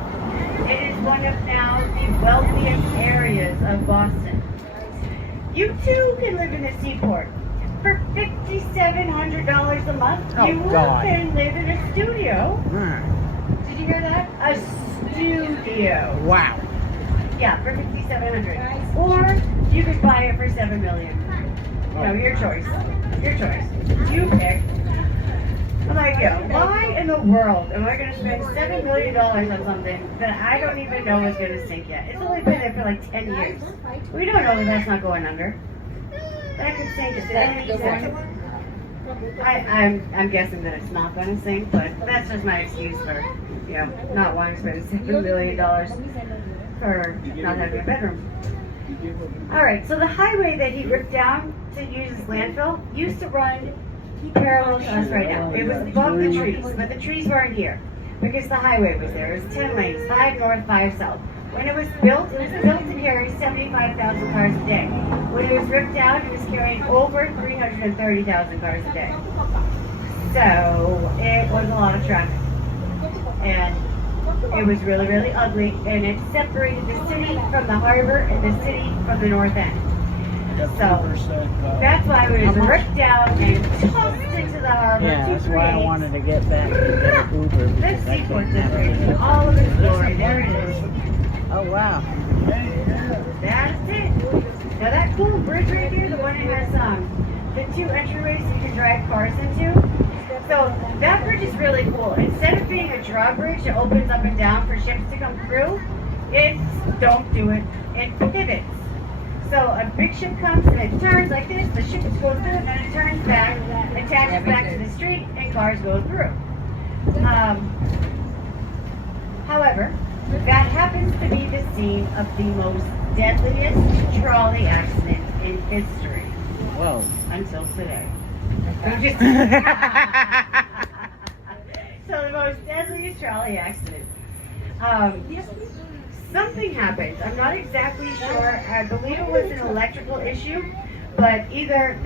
It is one of now the wealthiest areas of Boston. You too can live in the seaport. For $5,700 a month, you can live in a studio. Did you hear that? A studio. Wow. Yeah, for $5,700. Or you could buy it for $7 million. No, your choice. Your choice. You pick. I'm like, why in the world am I going to spend $7 million on something that I don't even know is going to sink yet? It's only been there for like 10 years. We don't know that that's not going under. That could sink at any second. I'm guessing that it's not going to sink, but that's just my excuse for, not wanting to spend $7 million for not having a bedroom. Alright, so the highway that he ripped down to use as landfill used to run parallel to us right now. It was above the trees, but the trees weren't here because the highway was there. It was 10 lanes, 5 north, 5 south. When it was built to carry 75,000 cars a day. When it was ripped down, it was carrying over 330,000 cars a day. So it was a lot of traffic. And it was really, really ugly. And it separated the city from the harbor and the city from the north end. So that's why it was ripped down and tossed into the harbor. Yeah, to that's why I create wanted to get back and get an Uber. the Because I seaport can't have district. it. All of its glory. There it is. Oh, wow. That's it. Now that cool bridge right here, the one that has the 2 entryways you can drive cars into. So that bridge is really cool. Instead of being a drawbridge that opens up and down for ships to come through, it's don't do it. It pivots. So a big ship comes and it turns like this, the ship goes through and then it turns back, attaches back to the street, and cars go through. However, that happens to be the scene of the most deadliest trolley accident in history. Whoa. Until today. So the most deadliest trolley accident. Something happened. I'm not exactly sure. I believe it was an electrical issue, but either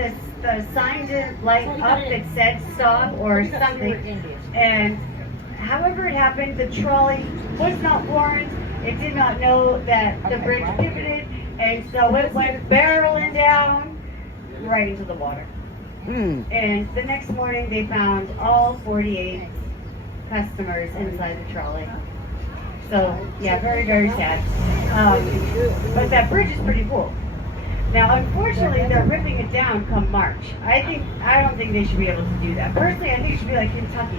the sign didn't light up that said stop or something. And however it happened, the trolley was not warned. It did not know that the bridge pivoted, and so it went barreling down right into the water. And the next morning, they found all 48 customers inside the trolley. So, yeah, very, very sad. But that bridge is pretty cool. Now, unfortunately, they're ripping it down come March. I don't think they should be able to do that. Personally, I think it should be like Kentucky.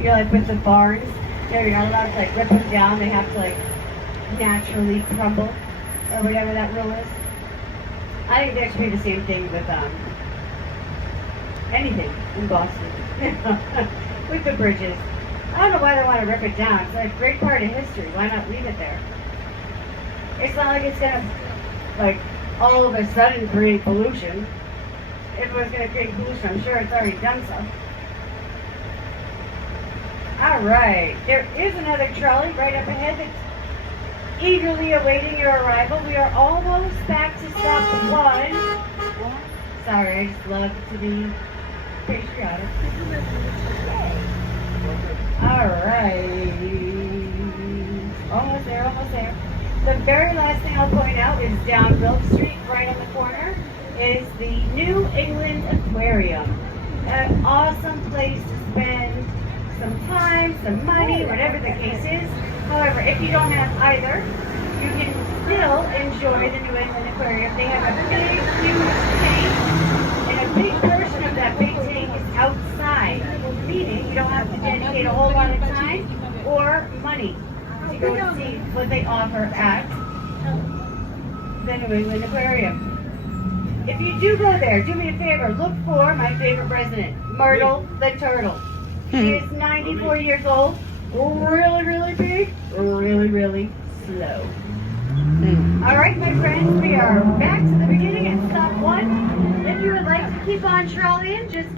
You know, like with the barns. You know, you're not allowed to like rip them down. They have to like naturally crumble or whatever that rule is. I think that should be the same thing with anything in Boston with the bridges. I don't know why they want to rip it down. It's like a great part of history. Why not leave it there? It's not like it's gonna like all of a sudden create pollution. If it was gonna create pollution, I'm sure it's already done so. Alright, there is another trolley right up ahead that's eagerly awaiting your arrival. We are almost back to stop 1. Sorry, I just love to be patriotic. Alright. Almost there, almost there. The very last thing I'll point out is down Grove Street, right on the corner, is the New England Aquarium. An awesome place to spend some time, some money, whatever the case is. However, if you don't have either, you can still enjoy the New England Aquarium. They have a big, huge tank, and a big portion of that big tank is outside, meaning you don't have to dedicate a whole lot of time or money to go and see what they offer at the New England Aquarium. If you do go there, do me a favor, look for my favorite resident, Myrtle the Turtle. She is 94 years old, really, really big, really, really slow. All right, my friends, we are back to the beginning at stop 1. If you would like to keep on trolleying, just